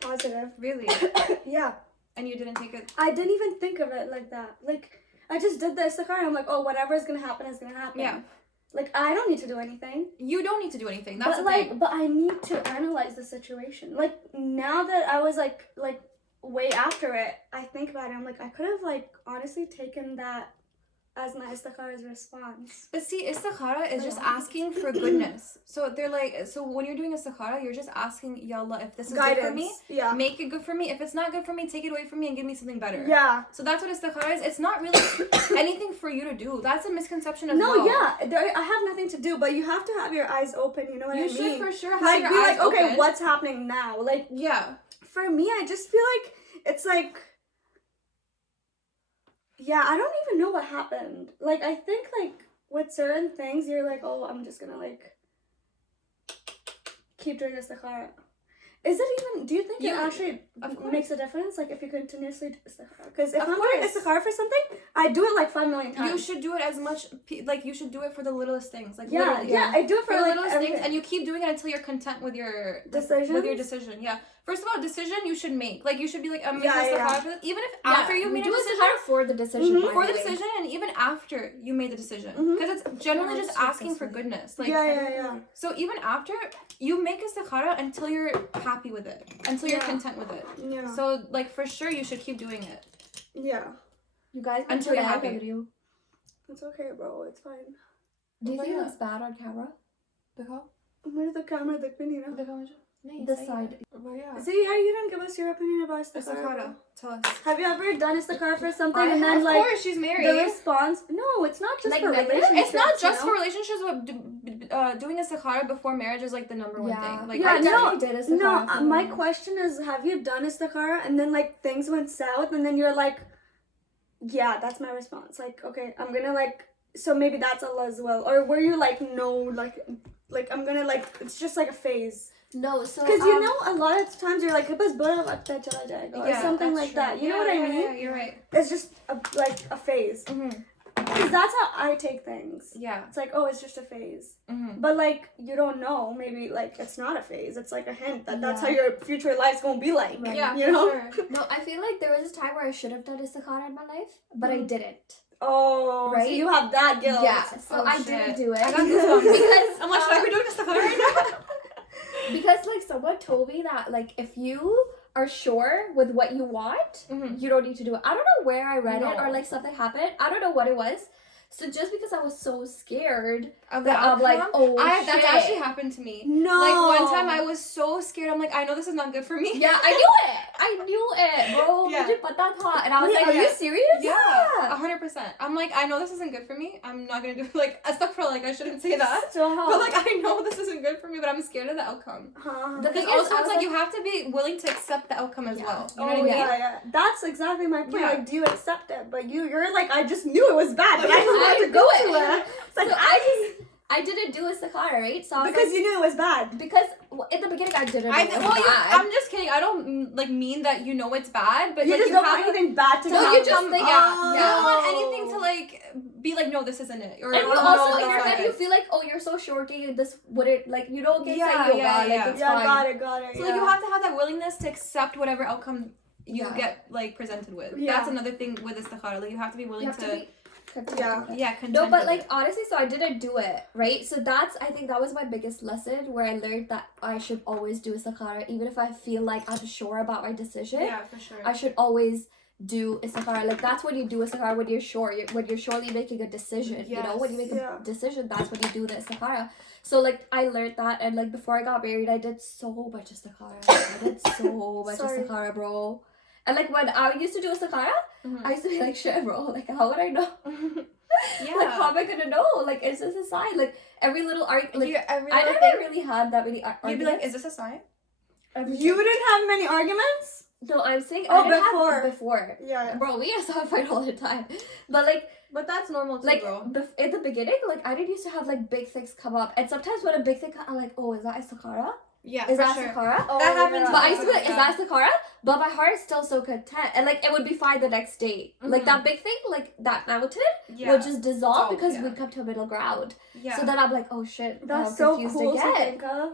positive. Really? Yeah. And you didn't take it? I didn't even think of it like that. Like, I just did the Istikhara and I'm like, oh, whatever is gonna happen is gonna happen. Yeah. Like, I don't need to do anything. You don't need to do anything. That's but, the thing. But I need to analyze the situation. Like, now that I was, like, way after it, I think about it, I'm like, I could have, like, honestly taken that as my Istikhara's response. But see, Istikhara is just asking for goodness. So they're like, so when you're doing Istikhara, you're just asking, Ya Allah, if this is good for me, make it good for me. If it's not good for me, take it away from me and give me something better. Yeah. So that's what Istikhara is. It's not really anything for you to do. That's a misconception as well. No, yeah. I have nothing to do, but you have to have your eyes open, you know what I mean? You should for sure have like, your be eyes like, okay, open. what's happening now? Like, yeah. For me, I just feel like it's like, yeah, I don't even know what happened. Like, I think, like, with certain things, you're like, oh, I'm just gonna, like, keep doing Istikhara. Is it even, do you think it actually makes a difference? Like, if you continuously do Istikhara? Because if I'm doing Istikhara for something, I do it, like, 5 million times. You should do it as much, like, you should do it for the littlest things. Like, yeah, I do it for, the like, littlest things, and you keep doing it until you're content with your decision. Yeah. First of all, decision you should make. Like, you should be like, I'm making Istikhara for this. Even if after you made a decision. For the decision. For the decision, and even after you made the decision. Because it's generally just asking for goodness. Like, yeah. So even after, you make Istikhara until you're happy with it. Until you're content with it. Yeah. So, like, for sure, you should keep doing it. Yeah. You guys until you're happy. It's okay, bro. It's fine. Do you think it's bad on camera? Where's the camera? This side. Well, yeah. See, you didn't give us your opinion about Istikhara. Tell us. Have you ever done Istikhara for something and then, of like, course, she's married. the response? No, it's not just Like, for relationships. It's not just for relationships, but doing Istikhara before marriage is, like, the number one thing. Like, I definitely did Istikhara. No, my question is, have you done Istikhara and then, like, things went south and then you're like, yeah, that's my response. Like, okay, I'm gonna, like, so maybe that's Allah's will. Or were you like, no, like I'm gonna, like, it's just like a phase. No, so because you know, a lot of times you're like, or something like that. You know what I mean? Yeah, you're right. It's just like a phase. Because that's how I take things. Yeah. It's like, oh, it's just a phase. Mm-hmm. But, like, you don't know. Maybe, like, it's not a phase. It's, like, a hint that that's Yeah. how your future life's gonna be like. Right. Yeah, You know? for sure. No, I feel like there was a time where I should have done Istikhara in my life, but I didn't. Oh, Right? So you have that guilt. Yeah, so I shit. didn't do it. I got goosebumps. because I'm like, should I be doing this right now? because like someone told me that like if you are sure with what you want, Mhm. you don't need to do it. I don't know where I read it or No. like something happened. I don't know what it was. So just because I was so scared Of the that I'm like, outcome? oh That's shit. actually happened to me. No. Like one time I was so scared. I'm like, I know this is not good for me. Yeah, I knew it, bro. Yeah. मुझे पता था. And I was Wait, like, are are you you- serious? Yeah, 100%. I'm like, I know this isn't good for me. I'm not gonna do like Astaghfirullah, like I shouldn't say that. So how? But like I know this isn't good for me, but I'm scared of the outcome. Huh. The Because thing is, also I it's was like you have to be willing to accept the outcome as Yeah. well. You know Oh, what I mean? yeah. That's exactly my point. Yeah. Like, do you accept it? But you're like, I just knew it was bad, but I didn't want to I go knew to it. It's like, So I didn't do Istikhara, right? So I was because like, you knew it was bad. because in the beginning I didn't know it was bad. I'm just kidding. I don't like mean that you know it's bad, but You like just you don't have want anything bad to No, happen. you just think- Oh. You don't want anything to like be like, no, this isn't it. Or And you no, also that's in your not head it. you feel like, oh, you're so sure, okay, this wouldn't like you don't get Yeah, yoga, yeah, like yeah. it's Yeah, fine. got it. So like, you have to have that willingness to accept whatever outcome you Yeah. get like presented with. Yeah. That's another thing with Istikhara. Like you have to be willing You have to be Yeah. content No, but with like it. honestly, so I didn't do it, right? So I think that was my biggest lesson where I learned that I should always do Istikhara, even if I feel like I'm sure about my decision. Yeah, for sure. I should always do Istikhara. Like that's when you do Istikhara, when you're sure, when you're surely making a decision. You know, when you make Yes. a decision, that's when you do the Istikhara. So like I learned that, and like before I got married, I did so much Istikhara. I did so much Sorry. Istikhara, bro. And like when I used to do Istikhara, Mhm. I used to be like, shit, bro. Like how would I know? Yeah. Like how am I gonna know? Like is this a sign? Like every little art. Like every I little never thing, really had that many arguments. you'd be like, is this a sign? You didn't have many arguments? No, I'm saying Oh, I didn't before. have before. Yeah. Bro, we used to have fight all the time. But like But that's normal too, like bro. in the beginning, like I didn't used to have like big things come up, and sometimes when a big thing I'm like, oh, is that Istikhara? Yeah, Is for that sure. Istikhara? Oh, That happens yeah. But I used to be like, is Yeah. that Istikhara? But my heart is still so content, and like it would be fine the next day. Like Mhm. that big thing, like that mountain Yeah. would just dissolve Oh, because yeah. we'd come to a middle ground. Yeah. So then I'm like, oh shit, That's I'm so confused cool to again. think of.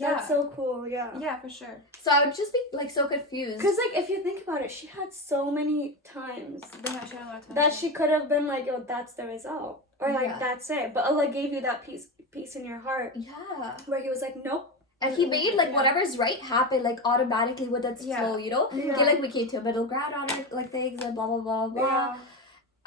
yeah. That's so cool, yeah. Yeah, for sure. So I would just be like so confused. Because, like, if you think about it, she had so many times Yeah, she had a lot of time. that she could have been like, oh, that's the result. Or, like, Yeah. that's it. But Allah gave you that peace in your heart Yeah. where He was like, nope. And He made like Yeah. whatever's right happen like automatically with its Yeah. flow, you know? Yeah. Okay, like we came to a middle ground on it, like things and blah blah blah blah.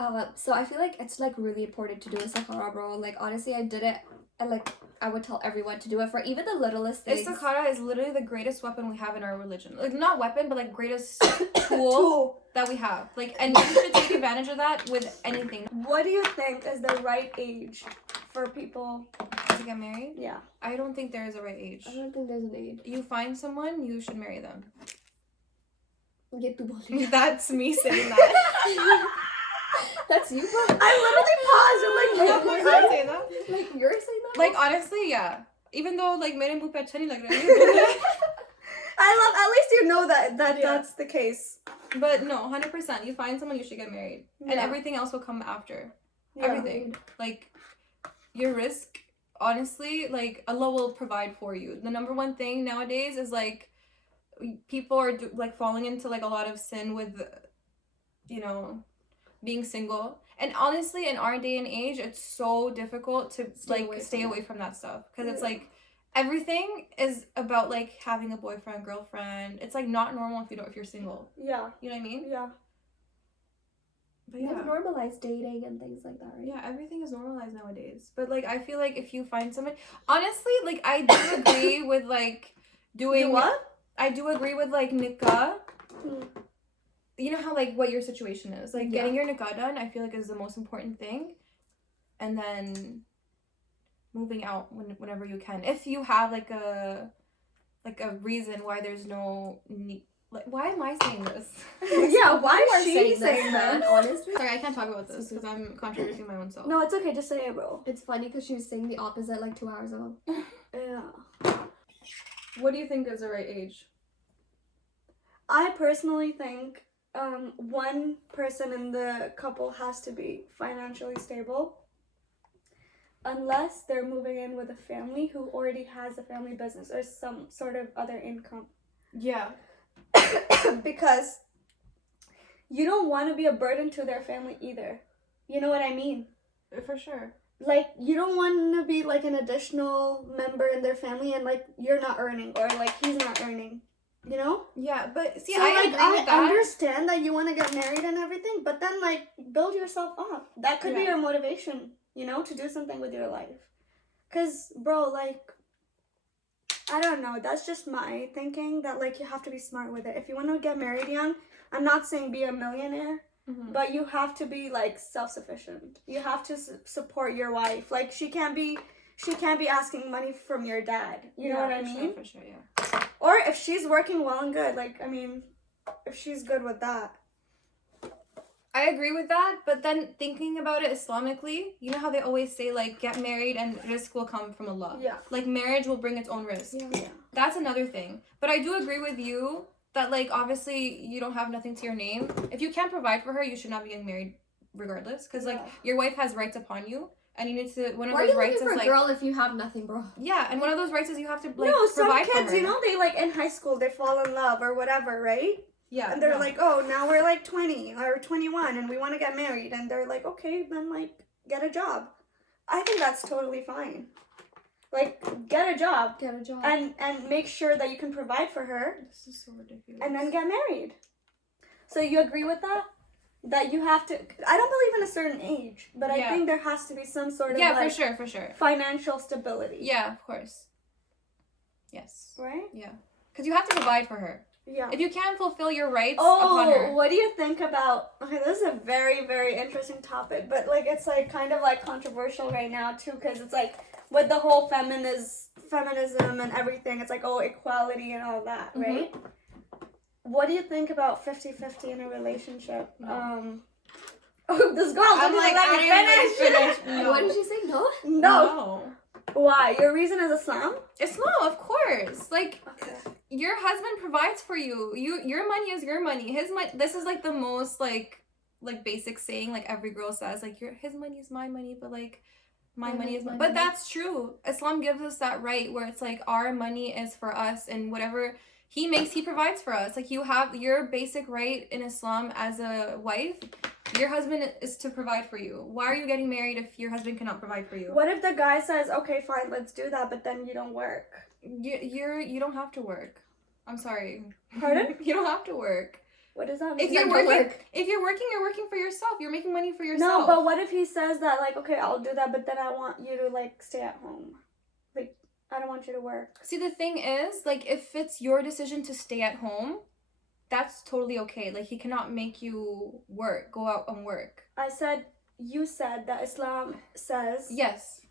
Yeah. So I feel like it's like really important to do Istikhara, bro. Like honestly, I did it, and like I would tell everyone to do it for even the littlest things. Istikhara is literally the greatest weapon we have in our religion. Like, not weapon, but like greatest tool Tool. that we have. Like, and you should take advantage of that with anything. What do you think is the right age for people? To get married, Yeah. I don't think there is a right age. I don't think there's an age. You find someone, you should marry them. Get to bowling. That's me saying that. That's you, bro. I literally paused and like, Of course I say that. Like you're saying that? Like, honestly, yeah. Even though, like, mere muh pe acha nahi lag raha I love, at least you know that Yeah. that's the case. But no, 100%. You find someone, you should get married. And Yeah. everything else will come after. Yeah. Everything. Like, your risk, honestly, like, Allah will provide for you. The number one thing nowadays is, like, people are, like, falling into, like, a lot of sin with, you know, being single. And honestly, in our day and age, it's so difficult to, stay away from that stuff. Because it's, Yeah. like, everything is about, like, having a boyfriend, girlfriend. It's, like, not normal if you're single. Yeah. You know what I mean? Yeah. But They've yeah. normalized dating and things like that, right? Yeah, everything is normalized nowadays. But, like, I feel like if you find someone... Honestly, like, I do agree with, like, doing... You what? I do agree with, like, nikah. Hmm. You know how, like, what your situation is. Like, Yeah. getting your nikah done, I feel like is the most important thing. And then moving out whenever you can. If you have, like a reason why there's no need... Like, why am I saying this? Yeah, why You are is she saying saying this, that? man, honestly. Sorry, I can't talk about this because I'm contradicting my own self. No, it's okay. Just say it, bro. It's funny because she was saying the opposite like 2 hours ago. Yeah. What do you think is the right age? I personally think one person in the couple has to be financially stable. Unless they're moving in with a family who already has a family business or some sort of other income. Yeah. Because you don't want to be a burden to their family either. You know what I mean? For sure. Like, you don't want to be, like, an additional member in their family and, like, you're not earning or, like, he's not earning. You know? Yeah, but see, So, I like, agree with that. I understand that you want to get married and everything, but then, like, build yourself up. That could be your motivation, you know, to do something with your life. Because, bro, like, I don't know. That's just my thinking that, like, you have to be smart with it. If you want to get married young, I'm not saying be a millionaire, but you have to be, like, self-sufficient. You have to support your wife. Like, she can't be asking money from your dad. You know what I mean? For sure, yeah. Or if she's working well and good, like, I mean, if she's good with that. I agree with that, but then thinking about it Islamically, you know how they always say, like, get married and risk will come from Allah. Yeah. Like, marriage will bring its own risk. Yeah. That's another thing. But I do agree with you that, like, obviously you don't have nothing to your name. If you can't provide for her, you should not be getting married regardless. Because, like, your wife has rights upon you. And you need to, one of those rights is, like... Why are you looking for a girl if you have nothing, bro? Yeah, and one of those rights is you have to, like, no, some provide kids, for her. you know, they, like, in high school, they fall in love or whatever, right? Yeah. And they're like, oh, now we're, like, 20 or 21 and we want to get married. And they're like, okay, then, like, get a job. I think that's totally fine. Like, get a job. Get a job. And make sure that you can provide for her. This is so ridiculous. And then get married. So you agree with that? That you have to... I don't believe in a certain age, but I think there has to be some sort of, yeah, like... for sure. Financial stability. Yeah, of course. Yes. Right? Yeah. Because you have to provide for her. Yeah. If you can't fulfill your rights upon her. What do you think about... Okay, this is a very, very interesting topic, but, like, it's, like, kind of, like, controversial right now, too, because it's, like, with the whole feminism and everything, it's, like, oh, equality and all that, right? Mm-hmm. What do you think about 50-50 in a relationship? No. This girl didn't like, let me finish. No. What did you say? No? No. Why? Your reason is Islam? Islam, of course. Like, okay. Your husband provides for you. Your money is your money. His money. This is, like, the most, like basic saying, like, every girl says, like, his money is my money, but, like, my money is my money. But that's true. Islam gives us that right where it's, like, our money is for us and whatever he makes, he provides for us. Like, you have your basic right in Islam as a wife. Your husband is to provide for you. Why are you getting married if your husband cannot provide for you? What if the guy says, okay, fine, let's do that, but then you don't work? You don't have to work. I'm sorry. Pardon? You don't have to work. What does that mean? If you're working, you're working for yourself. You're making money for yourself. No, but what if he says that, like, okay, I'll do that, but then I want you to, like, stay at home? Like, I don't want you to work. See, the thing is, like, if it's your decision to stay at home, that's totally okay. Like, he cannot make you go out and work. You said that Islam says... Yes.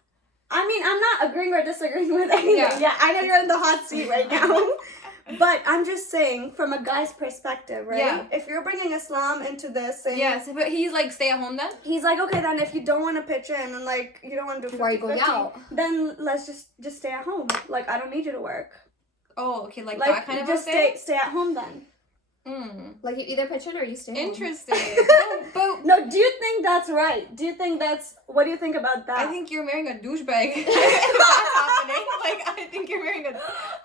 I mean, I'm not agreeing or disagreeing with anything. Yeah, I know you're in the hot seat right now. But I'm just saying, from a guy's perspective, right? Yeah. If you're bringing Islam into this... And yes, but he's like, stay at home then? He's like, okay, then if you don't want to pitch in and, like, you don't want to do 50-50... Why are you going out? Then let's just stay at home. Like, I don't need you to work. Oh, okay, like that kind of just thing? stay at home then. Like, you either pitch in or you stay home. Interesting. But no, do you think that's right? What do you think about that? I think you're marrying a douchebag. If that's happening. Like, I think you're marrying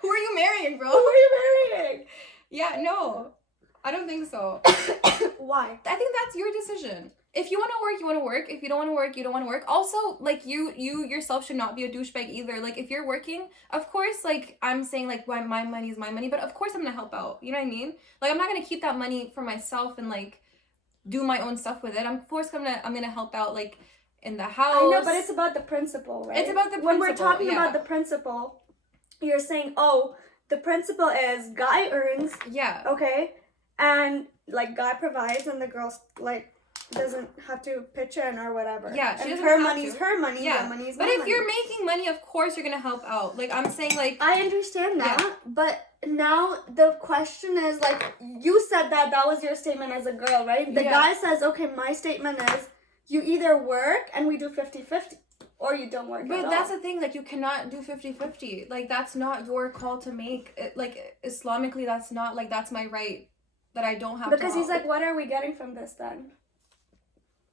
who are you marrying, bro? Who are you marrying? Yeah, no. I don't think so. Why? I think that's your decision. If you want to work, you want to work. If you don't want to work, you don't want to work. Also, like, you yourself should not be a douchebag either. Like, if you're working, of course, like, I'm saying, like, why my money is my money, but of course I'm going to help out. You know what I mean? Like, I'm not going to keep that money for myself and, like, do my own stuff with it. I'm going to help out, like, in the house. I know, but it's about the principle, right? It's about the principle, when we're talking about the principle, you're saying, oh, the principle is guy earns. Yeah. Okay. And, like, guy provides and the girl, like, doesn't have to pitch in or whatever. Yeah, she and doesn't her have money's to. her money, yeah. your money's but my if money. you're making money, of course you're gonna help out. Like, I'm saying, like, I understand that, but now the question is, like, you said that was your statement as a girl, right? The guy says, okay, my statement is you either work and we do 50-50 or you don't work but at that's all. the thing, like, you cannot do 50-50. Like, that's not your call to make. Like, Islamically, that's not, like, that's my right. that I don't have Because to he's like, what are we getting from this then?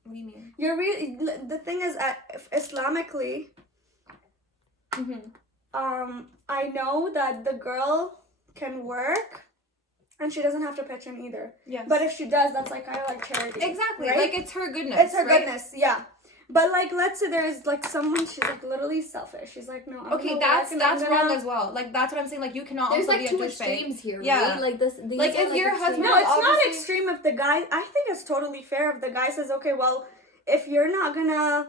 What do you mean? You're really, the thing is, Islamically, I know that the girl can work and she doesn't have to pitch in either. Yes. But if she does, that's like kind of like charity. Exactly. Right? Like it's her goodness. It's her goodness, yeah. But like, let's say there's like someone, she's like literally selfish. She's like, no. Okay, that's wrong as well. Like that's what I'm saying. Like you cannot There's also like be a two douchebag. extremes here, Yeah. right? Like this. These Like, are, if your extremes. husband- No, it's not obviously- extreme if the guy, I think it's totally fair if the guy says, okay, well, if you're not gonna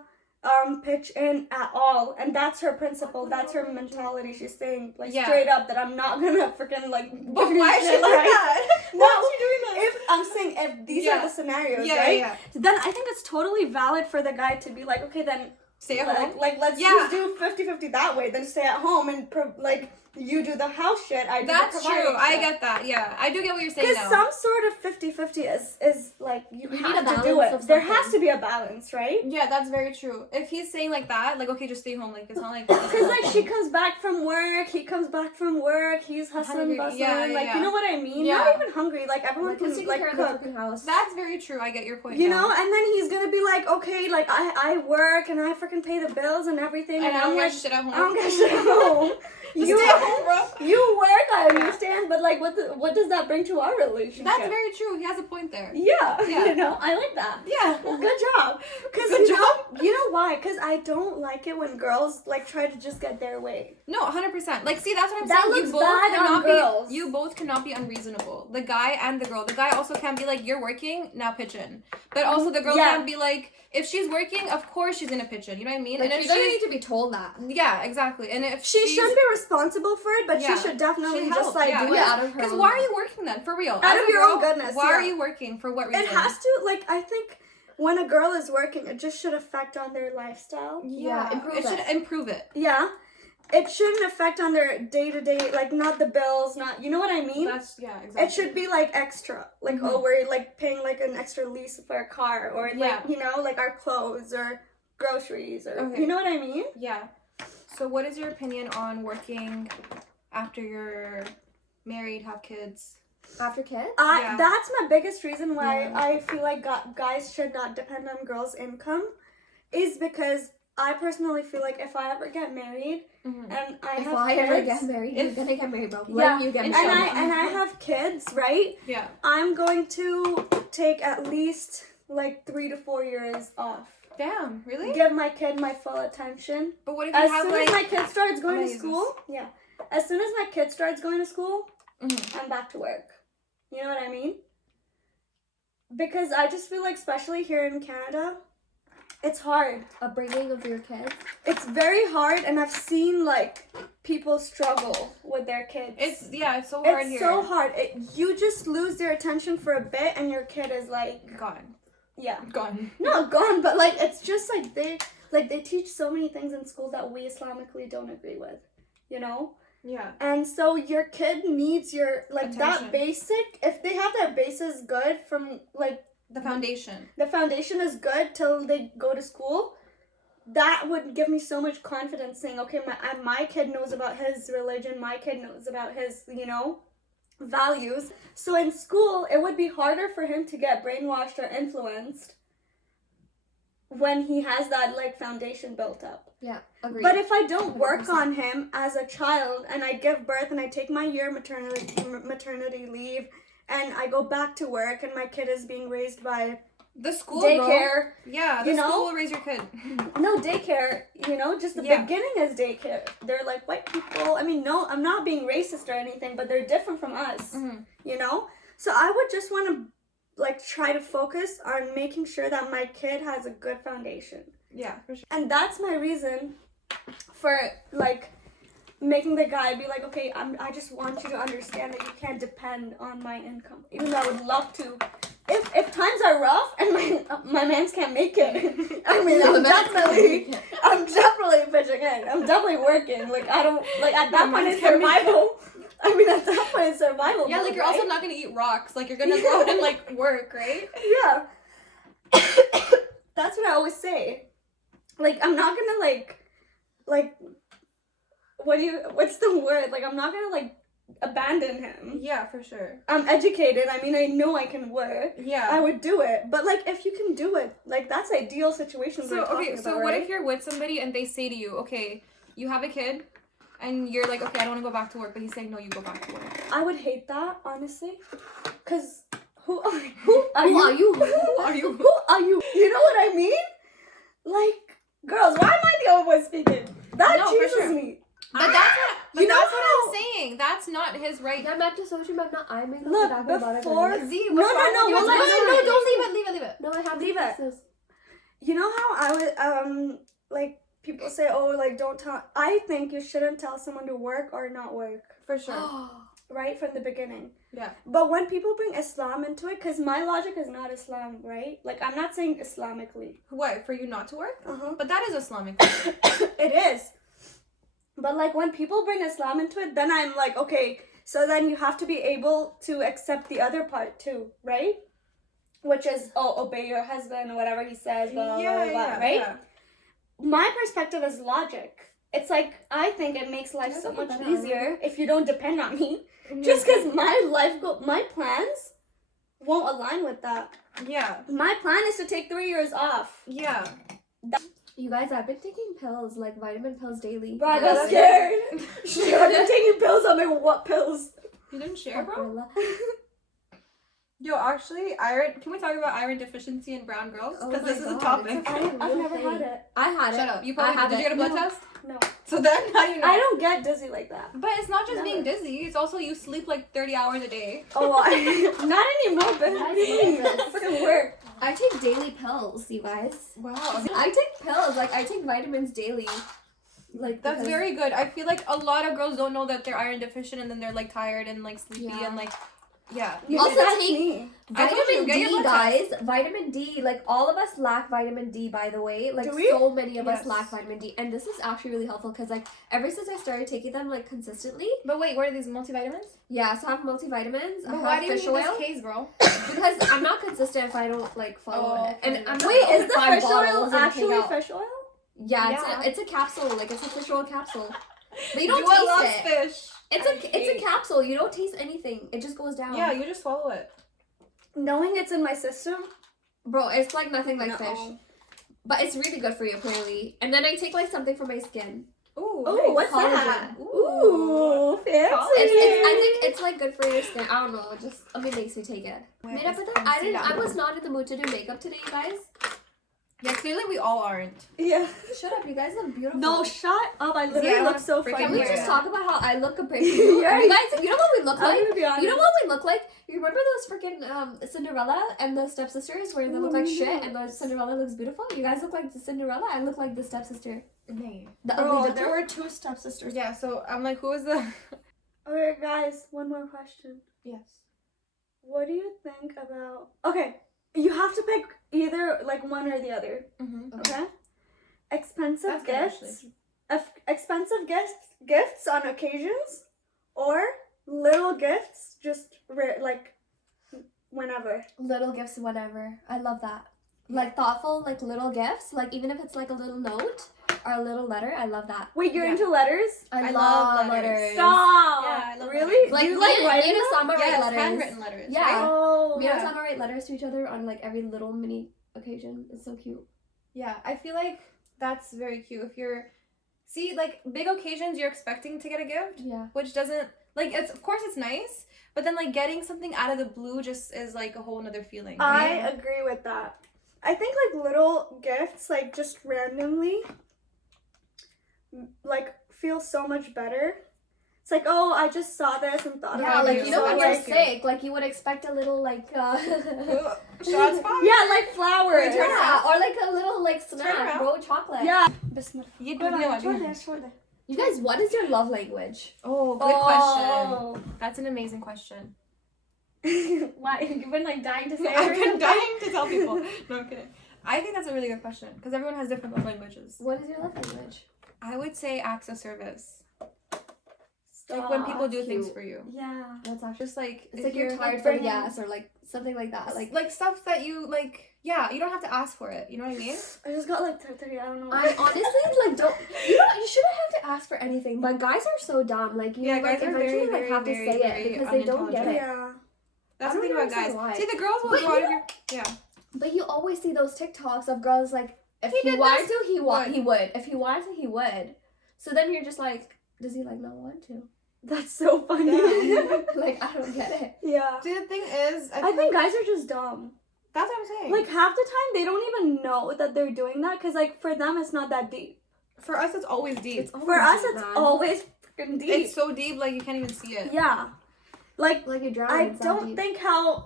pitch in at all, and that's her principle, that's her mentality, she's saying like straight up that I'm not gonna freaking like But why is she like that? No, Why is she doing that? if I'm saying if these are the scenarios, Yeah, right? yeah. Then I think it's totally valid for the guy to be like, okay, then Stay at like, home. like let's just do 50-50 that way, then stay at home and like you do the house shit, I do That's the providing true. I shit. get that. Yeah, I do get what you're saying Because now. some sort of 50-50 is like you need have a to do balance it. of There something. has to be a balance, right? Yeah, that's very true. If he's saying like that, like okay, just stay home. Like it's not like. Because like she comes back from work, he comes back from work, he's hustling, Hungry. bustling, Yeah, like yeah. you know what I mean? Yeah. Not even hungry, like everyone Like, can who's taking like care of cook. the freaking house? That's very true. I get your point. You now. know, and then he's gonna be like, okay, like I work and I freaking pay the bills and everything, And I I'm don't like, get shit at home. I don't get shit at home. Just You stay at home, bro. You work, I understand, but like, what does that bring to our relationship? That's very true. He has a point there. Yeah, Yeah. you know, I like that. Yeah. Well, good job. Cause Good you know why? Because I don't like it when girls like try to just get their way. No, 100%. Like, see, that's what I'm That saying. looks bad on girls. You both cannot be unreasonable. The guy and the girl. The guy also can't be like, you're working, now pitch in. But also the girl Yeah. can't be like, if she's working, of course she's gonna pitch in. You know what I mean? Like, and she if doesn't she's need to be told that. yeah, exactly. And if She she's, should be responsible for it, but Yeah. she should definitely She just help, like yeah. do Yeah, it. out of her because own why are life. you working then? For real. Out As of a your girl, own goodness, why are yeah. you working? For what reason? It has to like I think when a girl is working, it just should affect on their lifestyle. Yeah, improve it should it. improve it. Yeah. It shouldn't affect on their day-to-day, like not the bills, not you know what I mean? That's yeah, exactly. It should be like extra, like oh we're like paying like an extra lease for a car, or like Yeah. you know like our clothes or groceries, or Okay. you know what I mean? Yeah. So what is your opinion on working after you're married, have kids? After kids? Yeah. That's my biggest reason why Yeah. I feel like guys should not depend on girls' income, is because I personally feel like if I ever get married and I If have I kids, ever get married, you're If- gonna get married, bro. When yeah, you get and married. I have kids, right? Yeah. I'm going to take at least like 3 to 4 years off. Damn, really? Give my kid my full attention. But what if you As have soon like as my kid starts going gonna to use school, yeah. As soon as my kid starts going to school, Mhm. I'm back to work. You know what I mean? Because I just feel like, especially here in Canada, it's hard. Upbringing of your kids. It's very hard, and I've seen like people struggle with their kids. it's so hard It's here. so hard. You just lose their attention for a bit, and your kid is like, Gone. yeah, Gone. not gone, but like it's just like they teach so many things in school that we Islamically don't agree with, you know. Yeah. And so your kid needs your like Attention. that basic. If they have that basis good from like The foundation. the foundation is good till they go to school, that would give me so much confidence saying, okay, my kid knows about his religion, my kid knows about his, you know, values. So in school, it would be harder for him to get brainwashed or influenced when he has that like foundation built up. Yeah, agreed. But if I don't work 100%. on him as a child and I give birth and I take my year maternity leave and I go back to work and my kid is being raised by The school, bro. daycare, Yeah, the you school know? will raise your kid. no daycare, you know, just the Yeah. beginning is daycare. They're like white people. I mean, no, I'm not being racist or anything, but they're different from us, you know? So I would just want to like try to focus on making sure that my kid has a good foundation. Yeah, for sure. And that's my reason for like making the guy be like, okay, I just want you to understand that you can't depend on my income, even though I would love to. If times are rough and my mans can't make it, I mean, I'm definitely pitching in. I'm definitely working. Like I don't like at that point it's survival. I mean, at that point it's survival. Yeah, like mode, you're right? also not gonna eat rocks. Like you're gonna go out and like work, right? Yeah. That's what I always say. Like, I'm not gonna, like, what's the word? Like, I'm not gonna, like, abandon him. Yeah, for sure. I'm educated. I mean, I know I can work. Yeah. I would do it. But like, if you can do it, like that's ideal situations. So okay, so about, what right? if you're with somebody and they say to you, okay, you have a kid, and you're like, okay, I don't want to go back to work, but he's saying, no, you go back to work. I would hate that, honestly, because who are you? Who are you? Who are you? Who are you? You know what I mean? Like, girls, why am I the only one speaking? That No, for cheeses sure. me. But You know that's what how- I'm saying. That's not his right. Yeah, मैं तो सोच रही मैं अपना eye makeup Look, लगा के बाहर before- कर रही हूँ. Z, No, what's no, wrong no, with you? well, let's no, not. don't leave it. No, I have Leave to it. fix this. You know how I would like people say, oh, like don't tell. I think you shouldn't tell someone to work or not work, For sure. right from the beginning. Yeah. But when people bring Islam into it, because my logic is not Islam, right? Like I'm not saying Islamically. What, for you not to work? Uh-huh. But that is Islamic. It is. But like when people bring Islam into it, then I'm like, okay, so then you have to be able to accept the other part too, right? Which is, obey your husband or whatever he says, blah, blah, blah, blah, right? Yeah. My perspective is logic. It's like, I think it makes life That's so a much better easier if you don't depend on me. Just because my plans won't align with that. Yeah. My plan is to take 3 years off. Yeah. You guys, I've been taking pills, like vitamin pills daily. Bro, I Yeah, got that's- scared. I've been taking pills. I'm like, what pills? You didn't share, bro? Umbrella. Yo, actually, iron. Can we talk about iron deficiency in brown girls? Oh Because my this is a God, topic. it's a I've never thing. had it. I had it. Shut up. You I probably have did. You get a blood No. test? No. So then, how do you know? I don't get dizzy like that. But it's not just being Never. dizzy. It's also you sleep like 30 hours a day. Oh, well, not anymore, but Yes. freaking work. I take daily pills, you guys. Wow. I take pills, like I take vitamins daily. Like That's because- very good. I feel like a lot of girls don't know that they're iron deficient and then they're like tired and like sleepy Yeah. and like, yeah. Also that's take- me. I told you, Vitamin get your D, blood test. guys. Vitamin D. Like all of us lack vitamin D, by the way. Like Do we? so many of us Yes. lack vitamin D, and this is actually really helpful because like ever since I started taking them like consistently, But wait, what are these multivitamins? yeah. So I have multivitamins. I But have why do you fish need oil this case, girl? because I'm not consistent if I don't like follow Oh, it. And okay. I'm not Wait, gonna is open the 5 fish oil bottles and take actually out- fish oil? Yeah, Yeah. it's a capsule. Like it's a fish oil capsule. But you don't Dua loves taste it. fish. It's a capsule. You don't taste anything. It just goes down. Yeah, you just swallow it. Knowing it's in my system, Bro, it's like nothing like no. fish. But it's really good for you, apparently. And then I take like something for my skin. Ooh, Oh, what's that? Collagen. Ooh, fancy. I think it's like good for your skin. I don't know. It just it makes me take it. Wait, Made up it's with that. I fancy. was not in the mood to do makeup today, you guys. Yeah, clearly we all aren't. Yeah. Shut up, you guys look beautiful. No, shut up. I literally Yeah, I look wanna so freaking funny. Can we hear just it. talk about how I look compared to you? Yeah. You guys, you know what we look I'm like? gonna be honest. You know what we look like? You remember those freaking Cinderella and the stepsisters where they look like shit and the Cinderella looks beautiful? You guys look like the Cinderella. I look like the stepsister. Nay. The Bro, ugly there duckling. were 2 stepsisters. Yeah, so I'm like, who is the... Okay, guys, one more question. Yes. What do you think about... Okay, you have to pick either, like, one or the other. Mm-hmm. Okay? Expensive That's good, gifts. Expensive gifts on occasions, or little gifts just like whenever. Little gifts, whatever. I love that. Like thoughtful, like little gifts. Like even if it's like a little note or a little letter, I love that. Wait, you're Yeah. into letters? I, I love love letters. letters. Stop. Yeah, I love really? Like Do you like writing me them? and Osama write Yes, letters. handwritten letters. Yeah. right? Oh, Me and Yeah. Osama write letters to each other on like every little mini occasion. It's so cute. Yeah, I feel like that's very cute. If you're... See, like, big occasions, you're expecting to get a gift, Yeah. which doesn't... Like, it's of course it's nice, but then, like, getting something out of the blue just is, like, a whole nother feeling. I right? agree with that. I think like little gifts, like just randomly, like feel so much better. It's like, oh, I just saw this and thought Yeah, about like it. you know So, when you're like, sick, like you would expect a little like Shots fired. yeah, like flowers. Turn yeah, or like a little like Turn snack, around. bro, chocolate. Yeah. You Good do know on, what show you- there, show there. You guys, what is your love language? Oh, good question. That's an amazing question. Why? You've been like dying to say it. I've been dying to tell people. No, I'm kidding. I think that's a really good question because everyone has different love languages. What is your love language? I would say acts of service. Like when people do Cute. things for you. Yeah. That's actually Just like it's if like you're you're, tired bringing- from gas or like something like that. like stuff that you like. Yeah, you don't have to ask for it. You know what I mean? I just got like 30. I don't know. I honestly like don't. You shouldn't have to ask for anything. But guys are so dumb. Like you Yeah, know, like, guys are eventually very, like have to very, say very it because they don't get it. Yeah. That's I the thing don't about guys. understand why. See, the girls will But go out you of your yeah. But you always see those TikToks of girls like if He he did wanted this, to, he would. he would. If he wanted to, he would. So then you're just like, does he like not want to? That's so funny. Yeah. Like I don't get it. Yeah. See, the thing is, I think guys are just dumb. that's what I'm saying. Like half the time they don't even know that they're doing that because like for them it's not that deep. for us, it's always deep. It's always For us deep, it's man. always freaking deep. It's so deep, like you can't even see it. Yeah. Like like you're drowning. I It's that don't deep. think how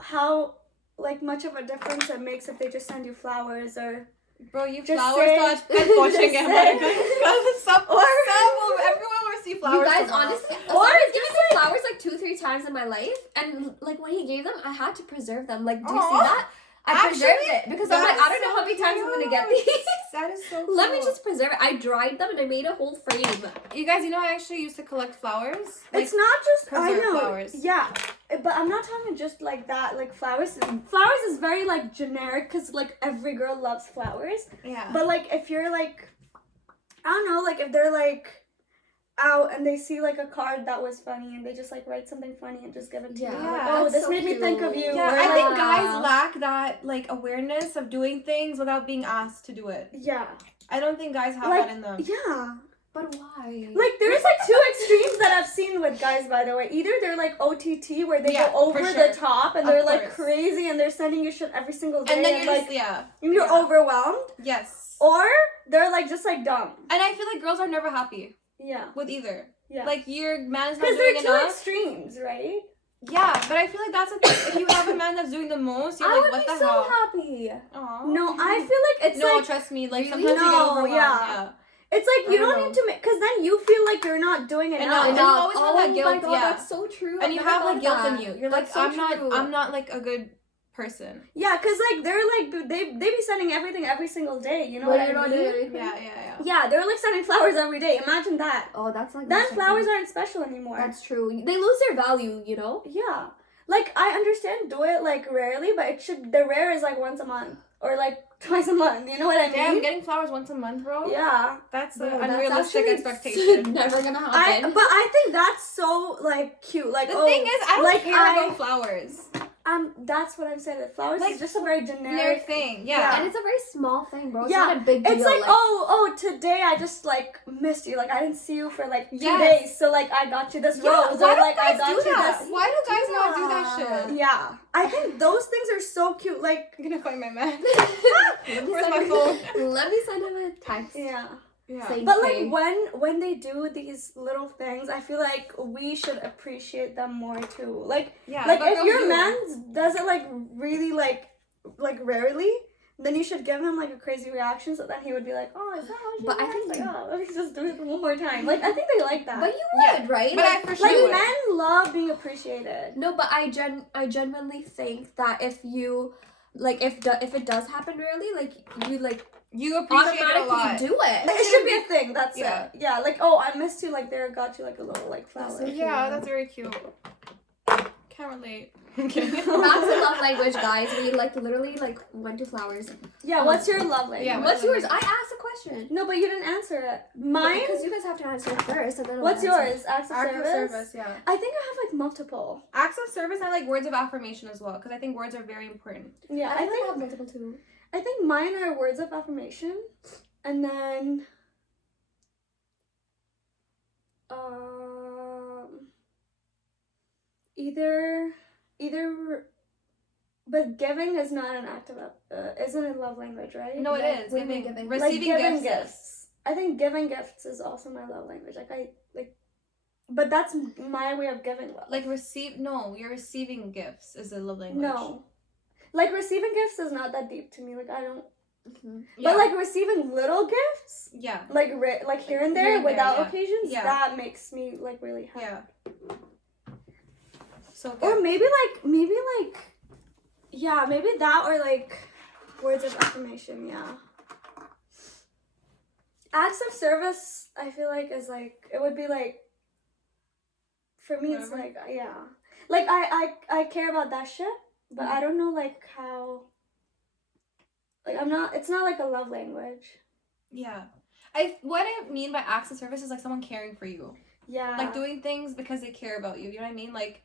like much of a difference it makes if they just send you flowers or Bro, you Just flowers say- touch and watching just it. say- Everyone will receive flowers. You guys, from us. honestly, Or Osama's given me flowers like 2-3 times in my life, and like when he gave them, I had to preserve them. Like, do you see Aw. that? I Actually, preserved it because I'm that like, is I don't know so how many times I'm gonna get cute. these. That is so Let me cute. just preserve it. I dried them and I made a whole frame. You guys, you know I actually used to collect flowers. it's not just I preserved know. flowers. Yeah. But I'm not talking just like that. Like flowers is very like generic because like every girl loves flowers. Yeah. But like if you're like I don't know, like if they're like out and they see like a card that was funny and they just like write something funny and just give it to you. Yeah, Like, that's oh, this so made me think of you. cute. Yeah, Or, I like, think guys lack that like awareness of doing things without being asked to do it. yeah. I don't think guys have Like, that in them. Yeah. But why? Like there's like two extremes that I've seen with guys, by the way. Either they're like OTT where they Yeah, go for over sure. the top and Of they're like course. crazy and they're sending you shit every single day And then you're like just you're yeah. overwhelmed. Yes. Or they're like just like dumb. And I feel like girls are never happy Yeah. with either. Yeah. Like your man is not because they're doing two enough. extremes, right? Yeah, but I feel like that's the thing. If you have a man that's doing the most, you're I like, would what be the so hell? happy. Aw. No, I feel like it's No, like trust me. Like Really? sometimes you get No, overwhelmed. yeah. it's like you I don't don't need to make because then you feel like you're not doing enough. And you always have that Oh guilt, my god, yeah. that's so true. And I've you never have thought like of guilt that. in you. You're like, That's so I'm true. not like a good person. Yeah, because like they're like they be sending everything every single day. You know But what you're I not mean? doing anything. Yeah. Yeah, they're like sending flowers every day. Imagine that. Oh, that's like Then that's flowers something. aren't special anymore. That's true. They lose their value, you know. Yeah. Like I understand do it like rarely, but it should the rare is like once a month or like twice a month. You know what I mean? Damn, getting flowers once a month, bro. Yeah. That's Bro, an that's unrealistic actually expectation. Never gonna I happen. but I think that's so like cute. Like The oh, thing is, I don't like, care about flowers. that's what I'm saying. That flowers Like, is just a very Their generic thing, Yeah. yeah. And it's a very small thing, bro. It's Yeah, not a big deal. It's like, oh, today I just like missed you. Like I didn't see you for like 2 Yes. days, so like I got you this Yeah, rose, why or do like I guys got do you that? this. Why do guys not do that shit? Yeah, I think those things are so cute. Like, I'm gonna find my man. Let me Where's send my him- phone? Let me send him a text. yeah. Yeah. Saying, But "Hey." like when they do these little things, I feel like we should appreciate them more too. Like Yeah. like but if girls your do. man does it like really like rarely, then you should give him like a crazy reaction so then he would be like, oh, is that how she But I reacts? think- like, oh, let me just do it one more time. Like I think they like that. But you Yeah. would, right? But Like, I for like sure would. men love being appreciated. no, but I genuinely think that if you like if it does happen rarely, like you like You appreciate it a automatically lot. do it. It should be a thing. That's Yeah. it. Yeah. Like oh, I missed you. Like there, got you like a little like flower. so Yeah, that's very cute. Can't relate. Okay. That's a love language, guys. We like literally like went to flowers. Yeah. What's your love language? Yeah, What's yours? I asked a question. No, but you didn't answer it. Mine. Because you guys have to answer it first, and then I'll What's answer. yours? Acts of Acts of service. service, yeah. I think I have like multiple. Acts of service, I like words of affirmation as well, because I think words are very important. Yeah, I I think have multiple too. I think mine are words of affirmation, and then either, but giving is not an act of isn't a love language, right? No, Yeah, it is. what do you Giving, mean giving? like receiving giving gifts. gifts. I think giving gifts is also my love language. But that's my way of giving love. Like you're receiving gifts is a love language. No, like receiving gifts is not that deep to me. Like I don't. Mm-hmm. Yeah. But like receiving little gifts, yeah. like like here and there Here and there, without yeah. occasions, Yeah. that makes me like really happy. Yeah. So Or good. maybe yeah, maybe that or like words of affirmation. Yeah. Acts of service, I feel like is like it would be like For me, it's Whatever. like, yeah. Like, I care about that shit, but I don't know, like, how... Like, it's not, like, a love language. Yeah. What I mean by acts of service is, like, someone caring for you. Yeah. Like, doing things because they care about you. You know what I mean? Like,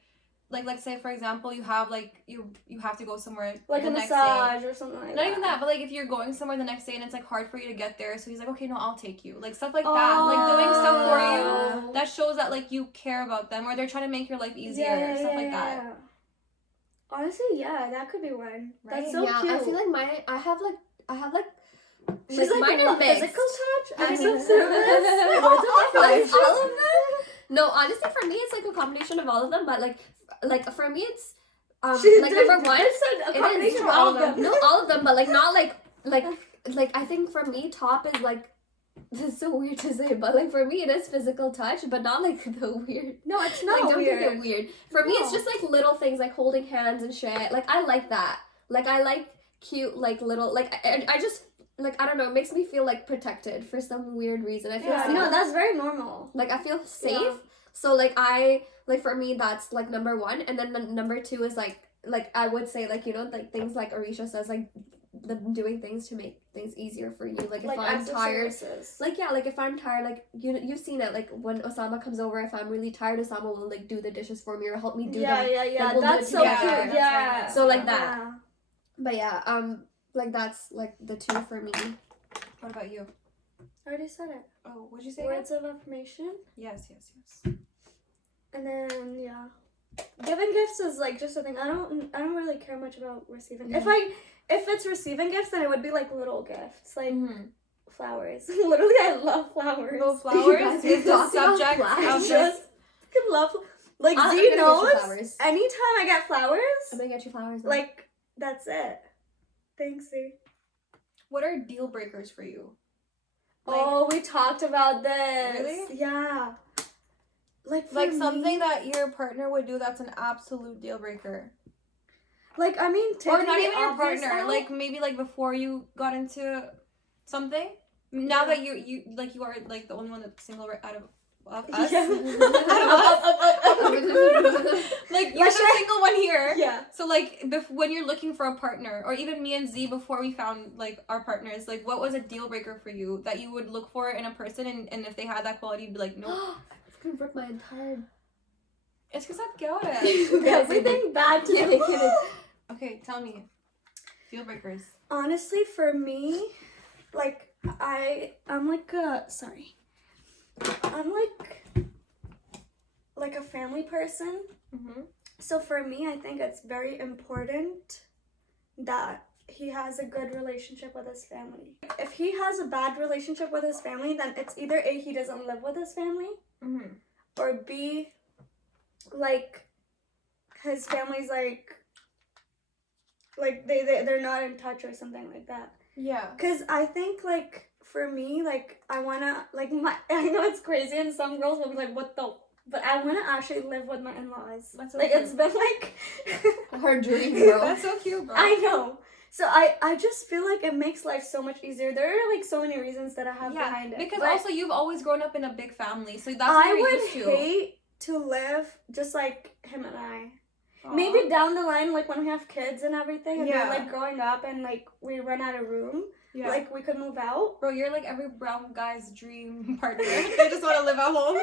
say, for example, you have, like, you have to go somewhere like the a next massage day. or something like that. Not even that, but, like, if you're going somewhere the next day and it's, like, hard for you to get there, so he's like, okay, no, I'll take you. Like, stuff like that. Like, doing stuff for you that shows that, like, you care about them, or they're trying to make your life easier, stuff like that. Yeah. Honestly, yeah, that could be one. Right? That's so cute. I feel like I have She's like mine are mixed. physical touch, acts I of service, words of Like, affirmation. all of them. No, honestly, for me, it's like a combination of all of them. But like for me, it's like number one, a combination of all of them. No, all of them, but like not like I think for me, top is like. This is so weird to say, but like for me, it is physical touch, but not like the weird. No, it's not Like, don't weird. think it weird. For me, it's just like little things like holding hands and shit. Like I like that. Like I like cute like little like I just like I don't know. It makes me feel like protected for some weird reason. I feel safe. No, that's very normal. Like I feel safe. Yeah. So like for me that's like number one, and then number two is like I would say like like things like Aresha says like doing things to make things easier for you. Like if I'm tired, like like if I'm tired, like you've seen it. Like when Osama comes over, if I'm really tired, Osama will like do the dishes for me or help me do them. Yeah. Like, we'll That's do so it cute. together. Yeah. So like that. Yeah. But yeah, like that's like the two for me. What about you? I already said it. Oh, what'd you say? Words of affirmation. Yes. And then giving gifts is like just a thing. I don't really care much about receiving. If it's receiving gifts, then it would be like little gifts, like flowers. Literally, I love flowers. Little flowers is the subject of I this. just love. Like I'm Z gonna get you knows. flowers. Anytime I get flowers, I'm gonna get you flowers. Now. like that's it. Thanks, Z. What are deal breakers for you? Oh, we talked about this. Really? Yeah. Like Something that your partner would do that's an absolute deal breaker. Like I mean, Or not even your obvious partner. out. Like maybe like before you got into something. Now that you are like the only one that's single out of us. Yeah. Like you're the single one here. Yeah. So like when you're looking for a partner, or even me and Z before we found like our partners, like what was a deal breaker for you that you would look for in a person, and if they had that quality, you'd be like, no. I can rip my entire. Es que sabe que ahora. Everything bad to Yeah, me. kidding. Okay, tell me. Deal breakers. Honestly, for me, like I'm like a family person. Mm-hmm. So for me, I think it's very important that he has a good relationship with his family. If he has a bad relationship with his family, then it's either A, he doesn't live with his family, or B, like his family's like they're not in touch or something like that. Yeah. Cause I think like for me, like I wanna like I know it's crazy and some girls will be like, what the, but I wanna actually live with my in-laws. That's so like cute. it's been like Her dream, bro. That's so cute, bro. I know. So I just feel like it makes life so much easier. There are like so many reasons that I have behind it. Because but also you've always grown up in a big family, so that's what I you're would used to. hate to live just like him and I. Aw. Maybe down the line, like when we have kids and everything, and Yeah. they're like growing up and like we run out of room, Yeah. like we could move out. Bro, you're like every brown guy's dream partner. They just want to live at home.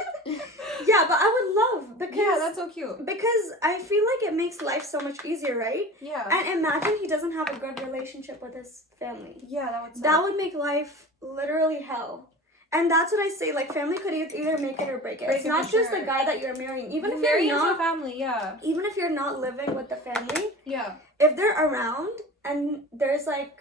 Yeah, but I would love because Yeah, that's so cute. because I feel like it makes life so much easier, right? Yeah. And imagine he doesn't have a good relationship with his family. Yeah, that would suck. That would make life literally hell. And that's what I say, like family could either make it or break it. It's not just the guy that you're marrying. Even if marrying you're into a not family, yeah. even if you're not living with the family, Yeah. if they're around and there's like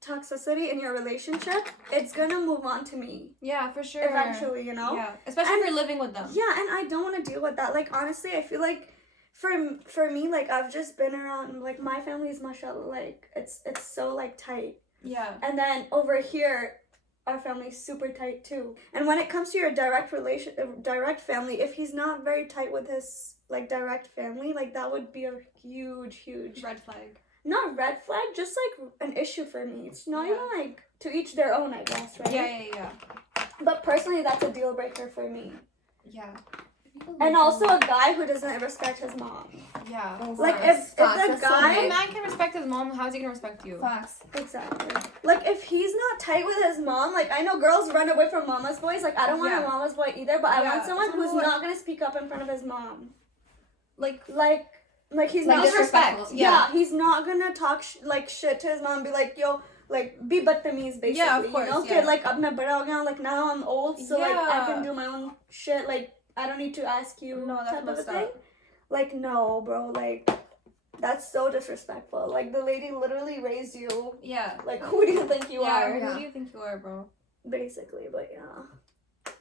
toxicity in your relationship, it's gonna move on to me Yeah, for sure. eventually, you know? Yeah, especially if you're living with them. Yeah, and I don't want to deal with that. Like honestly, I feel like for me, like I've just been around, like my family is mashallah, like it's so like tight. Yeah. And then over here, our family's super tight too. And when it comes to your direct family, if he's not very tight with his like direct family, like that would be a huge Red flag. not red flag, just like an issue for me. It's not Yeah. even like to each their own, I guess, right? Yeah. But personally, that's a deal breaker for me. Yeah. And also a guy who doesn't respect his mom. Yeah. Like if the If a guy man can respect his mom, how's he gonna respect you? Facts. exactly. Like if he's not tight with his mom, like I know girls run away from mama's boys. Like I don't want a mama's boy either, but I want someone who's not gonna speak up in front of his mom. Like he's not disrespect. Yeah, he's not gonna talk shit to his mom and be like, yo, like be badtameez basically. Yeah, of course. You know, kid, like ab main bada ho gaya, like now I'm old, so like I can do my own shit. Like I don't need to ask you. No, that's type of a messed thing. up. Like no, bro. Like that's so disrespectful. Like the lady literally raised you. Yeah. Like who do you think you are? Who do you think you are, bro? Basically, but yeah.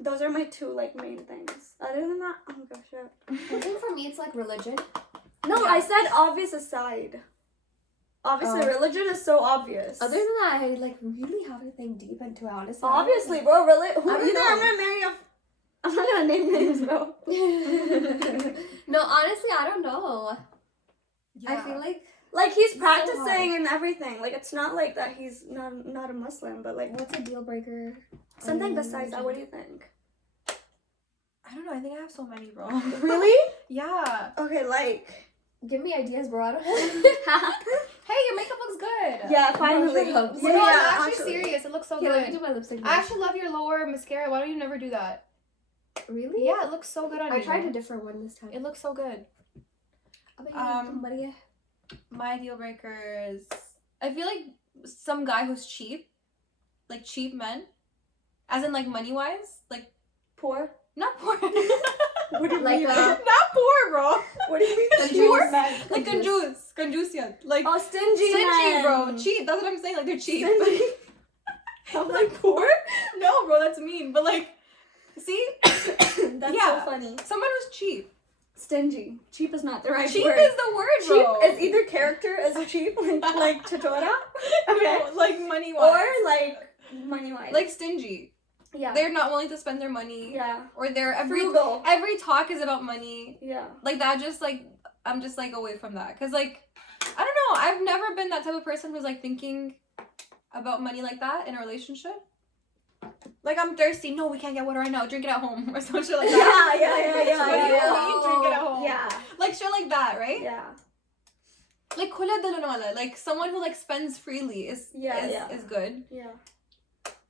Those are my two like main things. Other than that, oh my gosh, shit. I think for me it's like religion. No, I said obvious aside. Obviously, religion is so obvious. Other than that, I like really haven't think deep into it, honestly. Obviously, bro. Really, I don't know. I'm gonna marry a. I'm not gonna name names, bro. No, honestly, I don't know. Yeah. I feel like Like he's so practicing hard. and everything. Like it's not like that he's not a Muslim, but like what's a deal breaker? something besides that. What do you think? I don't know. I think I have so many, bro. Really? Yeah. Okay, like. Give me ideas, bro. I don't Hey, your makeup looks good. Yeah, finally. shut up. No, I'm actually serious. It looks so Okay, let me good. do my lipstick. I actually love your lower mascara. Why don't you never do that? Really? Yeah, it looks so good on you. I tried a different one this time. It looks so good. My deal breakers. I feel like some guy who's cheap, like cheap men, as in like money wise, like Poor. not poor. What do you Like, mean? Not poor, bro. What do you mean? Poor? Men? Like conjuice, yeah. Like Oh, stingy stingy, men. bro. Cheap. That's what I'm saying. Like they're cheap. Stingy. I'm like poor? No, bro. That's mean. But like, see, That's Yeah. so funny. someone who's cheap. Stingy. Cheap is not the right Cheap word. is the word, Cheap bro. is either character as cheap, like Chatora, okay, No, like money or wise, like money wise. like stingy. yeah, They're not willing to spend their money. yeah, Or they're frugal. every talk is about money. Yeah. Like that, just like I'm just like away from that, cause like I don't know. I've never been that type of person who's like thinking about money like that in a relationship. Like I'm thirsty. No, we can't get water right now. Drink it at home or some shit like that. Yeah. Drink it at home. Yeah. Like shit like that, right? Yeah. Like khula dilon wala, like someone who like spends freely is Yeah. good. Yeah.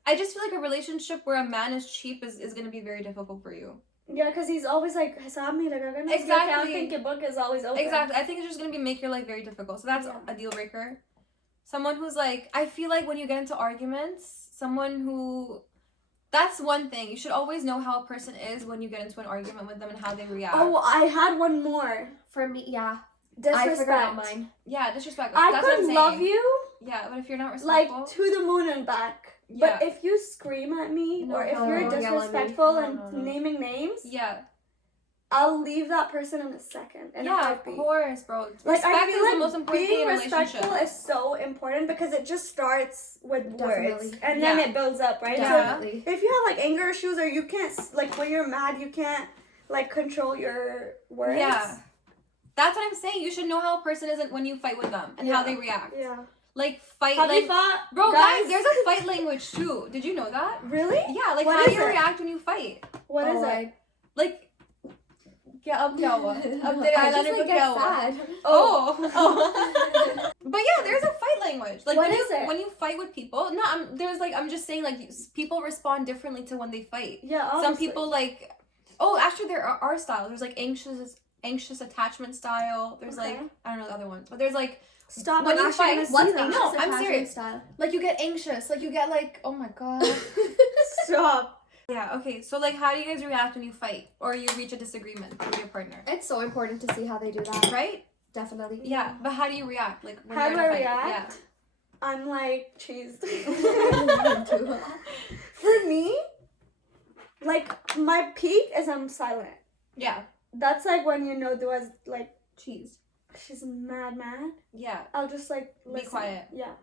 I just feel like a relationship where a man is cheap is gonna be very difficult for you. Yeah, because he's always like, hisab nahi lagega na, Exactly. accounting ke book is always open. Exactly. I think it's just gonna be make your life very difficult. So that's Yeah. a deal breaker. Someone who's like, I feel like when you get into arguments, someone who, that's one thing. You should always know how a person is when you get into an argument with them and how they react. Oh, I had one more. For me, yeah. Disrespect. I figured out mine. Yeah, disrespect. I That's what I'm could saying. love you Yeah, but if you're not like respectful, to the moon and back. Yeah. But if you scream at me No, or if no, you're no, yell at me. disrespectful No, and no, no. naming names, yeah, I'll leave that person in a second. In a yeah, of heartbeat. course, bro. Like, I Respect feel is like the most important thing being in a relationship. respectful is so important because it just starts with words Definitely. and then Yeah. it builds up, right? Yeah. So Definitely. if you have like anger issues or you can't like when you're mad, you can't like control your words. Yeah. That's what I'm saying. You should know how a person is when you fight with them and how Yeah. they react. Yeah. Like fight, Have you like fought, bro, guys, there's a fight language too. Did you know that? Really? Yeah, like What how is do you it? react when you fight? What is Oh, it? Like, yeah, up kya hua? Ab tere I just eyeliner ko like kya get hua? sad. Oh. But yeah, there's a fight language. Like What when is you it? when you fight with people, no, I'm just saying like people respond differently to when they fight. Yeah. Some Obviously. people like, oh, actually there are styles. There's like anxious attachment style. There's like Okay. I don't know the other ones, but there's like Stop. when I'm you actually fight, gonna see what's that. no, I'm Attachment serious. Style. Like you get anxious, like you get like, oh my god. Stop. Yeah, okay. So like how do you guys react when you fight or you reach a disagreement with your partner? It's so important to see how they do that. Right? Definitely. Yeah, but how do you react? Like when How you're do in a I fight? react? I'm like cheese. Yeah. For me, like my peak is I'm silent. Yeah. That's like when you know Dua's like Cheese. she's mad. Yeah. I'll just like Be listen. quiet. Yeah.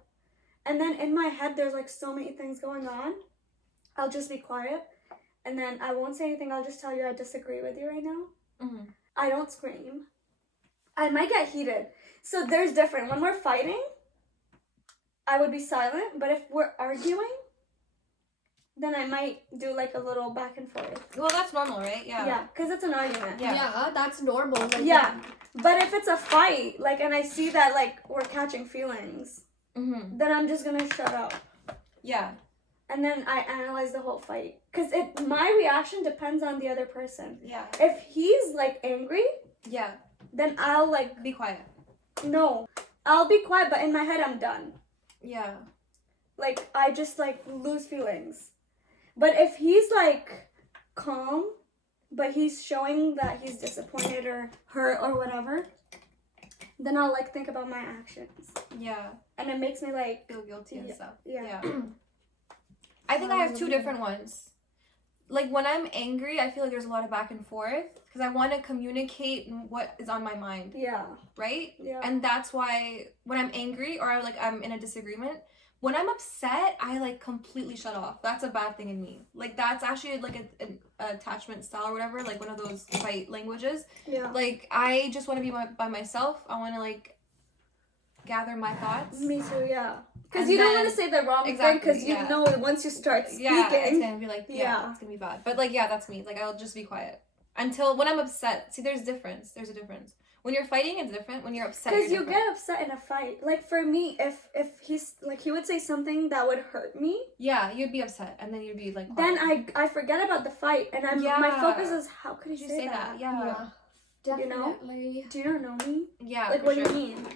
And then in my head there's like so many things going on. I'll just be quiet. And then I won't say anything. I'll just tell you I disagree with you right now. Mm-hmm. I don't scream. I might get heated. So there's different. When we're fighting, I would be silent. But if we're arguing, then I might do like a little back and forth. Well, that's normal, right? Yeah, because it's an argument. Yeah. That's normal. Like, Yeah, but if it's a fight, like, and I see that like we're catching feelings, then I'm just gonna shut up. Yeah. And then I analyze the whole fight. Because my reaction depends on the other person. Yeah. If he's, like, angry, Yeah. then I'll, like... Be quiet. No. I'll be quiet, but in my head, I'm done. Yeah. Like, I just, like, lose feelings. But if he's, like, calm, but he's showing that he's disappointed or hurt or whatever, then I'll, like, think about my actions. Yeah. And it makes me, like... Feel guilty and stuff. Yeah. I think I have two different ones. Like, when I'm angry, I feel like there's a lot of back and forth. Because I want to communicate what is on my mind. Yeah. Right? Yeah. And that's why when I'm angry or I'm in a disagreement, when I'm upset, I, like, completely shut off. That's a bad thing in me. Like, that's actually, like, an attachment style or whatever. Like, one of those fight languages. Yeah. Like, I just want to be by myself. I want to, like, gather my thoughts. Me too, yeah. Because And you don't then- want to say the wrong thing, Exactly, because you yeah. know once you start speaking. Yeah, it's gonna be like, Yeah. it's gonna be bad. But like, yeah, that's me. Like, I'll just be quiet until when I'm upset. See, there's a difference. When you're fighting, it's different. When you're upset, Because you're you different. get upset in a fight. Like, for me, if he's, like, he would say something that would hurt me, Yeah, you'd be upset, and then you'd be like, then quiet. I forget about the fight, and my focus is, how could he you say that? Yeah. You know? Definitely. Do you not know me? Yeah, Like, for what sure. do you mean?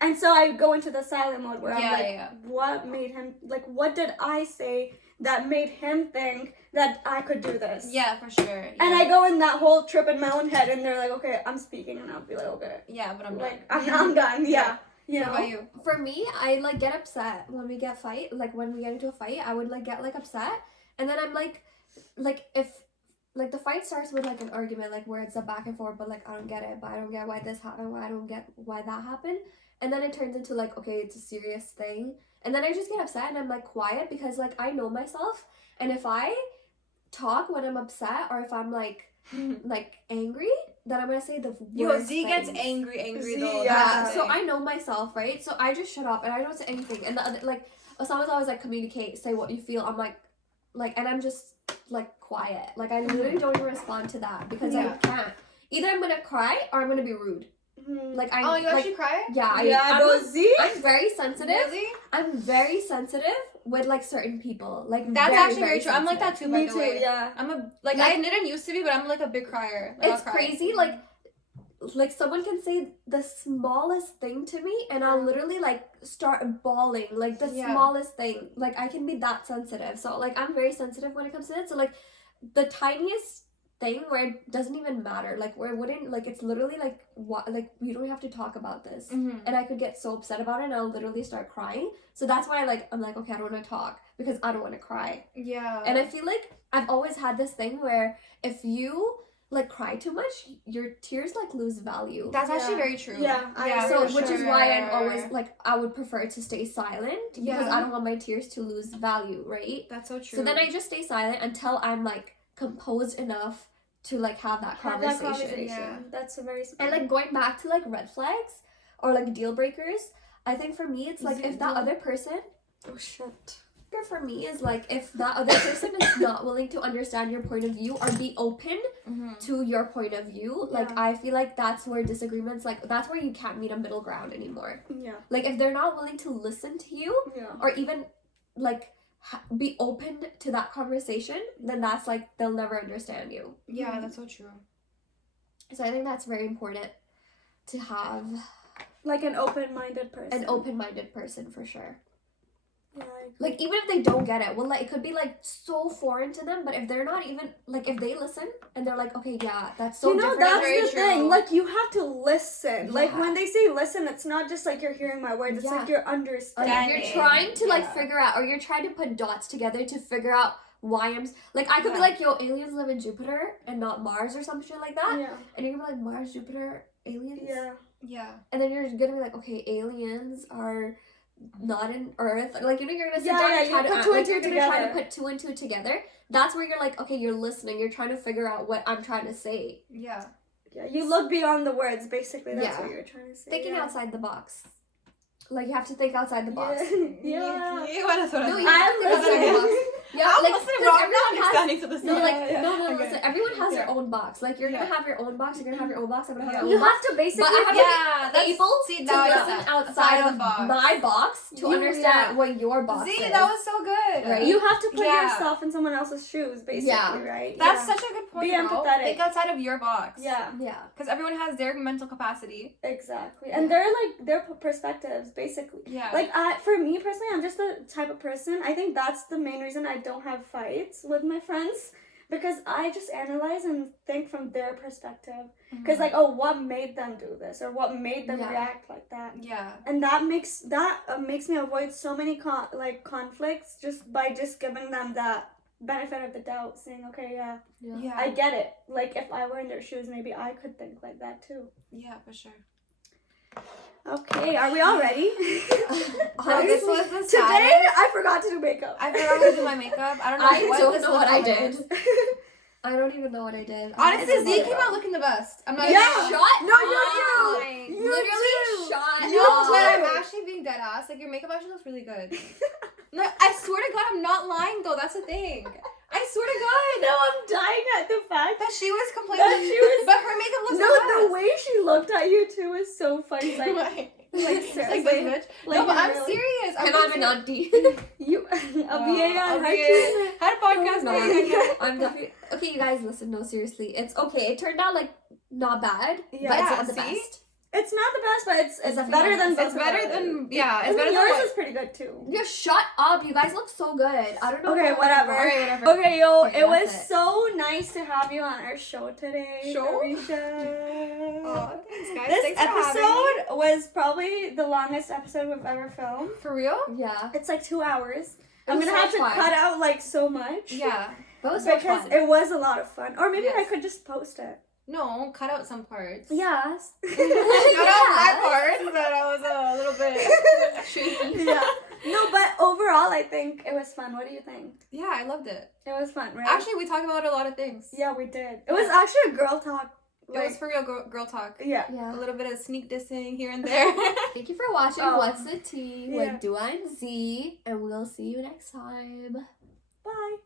And so I go into the silent mode where I'm Yeah, like, yeah. what made him, like, what did I say that made him think that I could do this? Yeah, for sure. Yeah. And I go in that whole trip in my own head, and they're like, okay, I'm speaking, and I'll be like, okay. Yeah, but I'm Like, done. I'm done, yeah. You What know? about you? For me, I like get upset when we get into a fight. I would like get like upset, and then I'm like if like the fight starts with like an argument, like where it's a back and forth, but like I don't get it, but I don't get why this happened, why I don't get why that happened, and then it turns into like, okay, it's a serious thing, and then I just get upset and I'm like quiet because like I know myself, and if I talk when I'm upset or if I'm like angry, then I'm gonna say the worst Yo, Z gets things. angry Z, though. yeah. That's the So thing. I know myself, right? So I just shut up and I don't say anything. And the other, like, someone's always like, communicate, say what you feel. I'm like, and I'm just like quiet. Like, I literally don't even respond to that because I can't. Either I'm gonna cry or I'm gonna be rude. Like, Oh, you actually cry? Yeah, Yeah, bro, Z? I'm very sensitive. Really? I'm very sensitive with like certain people. Like, That's actually very true. I'm like that sensitive. too, by Me the too, way. yeah. I'm I didn't used to be, but I'm like a big crier. Like, It's I'll cry. crazy, like someone can say the smallest thing to me and I'll literally like start bawling, like the smallest thing. Like, I can be that sensitive. So like I'm very sensitive when it comes to it. So like the tiniest thing where it doesn't even matter, like where it wouldn't, like it's literally like what, like we don't have to talk about this, and I could get so upset about it and I'll literally start crying. So that's why I'm like, okay, I don't want to talk because I don't want to cry. Yeah. And I feel like I've always had this thing where if you like cry too much, your tears like lose value. That's actually very true. Yeah, I So for which is sure. why I'm always like, I would prefer to stay silent because Yeah. I don't want my tears to lose value, right? That's so true. So then I just stay silent until I'm like composed enough to like have that conversation. Yeah. That's a very And like going back to like red flags or like deal breakers, I think for me it's like if that other person, oh shit. for me is like if that other person is not willing to understand your point of view or be open to your point of view, like I feel like that's where disagreements, like that's where you can't meet a middle ground anymore. Yeah. Like if they're not willing to listen to you or even like be open to that conversation, then that's like they'll never understand you. Yeah, that's so true. So I think that's very important to have Like an open-minded person. an open-minded person for sure. Yeah, I agree. Like even if they don't get it, well, like it could be like so foreign to them, but if they're not even like, if they listen and they're like, okay, yeah, that's so you know, different. that's very the true. thing. Like, you have to listen. Like, Yeah. when they say listen, it's not just like you're hearing my words. It's Yeah. like you're Like, understanding. you're trying to like Yeah. figure out, or you're trying to put dots together to figure out why I'm like, I could be like, yo, aliens live in Jupiter and not Mars or some shit like that, Yeah. and you're gonna be like, Mars, Jupiter, aliens, Yeah. Yeah. and then you're gonna be like, okay, aliens are not in Earth. Like, you know, you're gonna sit Yeah, down yeah, and try you to put act, two and like, two you're gonna try to together. put two and two together. That's where you're like, okay, you're listening. You're trying to figure out what I'm trying to say. Yeah. Yeah. You look beyond the words, basically. That's Yeah. what you're trying to say. Thinking yeah. outside the box. Like, you have to think outside the box. Yeah. Yeah. What is No, you I have to think outside the box. listen. Yeah, I'm like listening, because bro. I'm not everyone has. understanding to this. No, Yeah, like yeah. no. Okay. Listen, everyone has their Yeah. own box. Like you're gonna Yeah. have your own box. You're gonna have your own box. I'm gonna have Yeah. my You own box. have to basically But I have Yeah, to be able see, to now I listen get that. outside of the box. my box to You- understand yeah. what your box See, is. that was so good. Right? You have to put Yeah. yourself in someone else's shoes, basically, Yeah. right? That's Yeah. such a good point. Be bro. empathetic. Think outside of your box. Yeah, Yeah. Because everyone has their mental capacity. exactly. And they're like their perspectives, basically. Yeah. Like for me personally, I'm just the type of person. I think that's the main reason I don't have fights with my friends, because I just analyze and think from their perspective. Because like, oh, what made them do this, or what made them Yeah. react like that? Yeah. And that makes me avoid so many conflicts just by just giving them that benefit of the doubt, saying, okay, yeah, Yeah. I get it. Like if I were in their shoes, maybe I could think like that too. Yeah, for sure. Okay, are we all ready? Oh, this was the Today saddest. I forgot to do makeup. I forgot how to do my makeup. I don't know I what don't this know was what I about. did. I don't even know what I did. Honestly, It's Z okay. came out looking the best. I'm not Yeah. even Shut No, you up. do. lying. You Literally do. shut You No, do. but I'm actually being dead ass. Like, your makeup actually looks really good. No, I swear to God, I'm not lying though. That's the thing. I swear to God. No, I'm dying at the fact That she was complaining. that she was. But her makeup looks No, the the way she looked at you too is so funny. Like, Like, like this seriously. bitch. Like, No, but I'm really. serious. And I'm an auntie. You a Wow. BA Okay. Had a podcast. No, No, I'm definitely okay. You guys, listen. No, seriously, it's okay. It turned out like not bad, Yeah, but it's not the see? best. It's not the best, but it's definitely better not than the both It's of better ours. than yeah. It's I better mean, than yours what? is pretty good too. Yeah, shut up. You guys look so good. I don't know. Okay, what- whatever. Alright, whatever. Okay, yo, Okay, it was that's it. so nice to have you on our show today, Show? Aresha. Oh, thanks guys. This Thanks for having me. episode was probably the longest episode we've ever filmed. For real? Yeah, It's like 2 hours. It I'm was gonna so have to fun. cut out like so much. Yeah. that was so Because fun. it was a lot of fun. Or maybe I Yes. could just post it. No, cut out some parts. Yes. Cut out my part that I was a little bit shaky. Yeah. No, but overall, I think it was fun. What do you think? Yeah, I loved it. It was fun, right? Actually, we talked about a lot of things. yeah, we did. It was actually a girl talk. It was for real girl talk. Yeah. Yeah. A little bit of sneak dissing here and there. Thank you for watching Oh. What's the Tea Yeah. with Dua and Z, and we'll see you next time. Bye.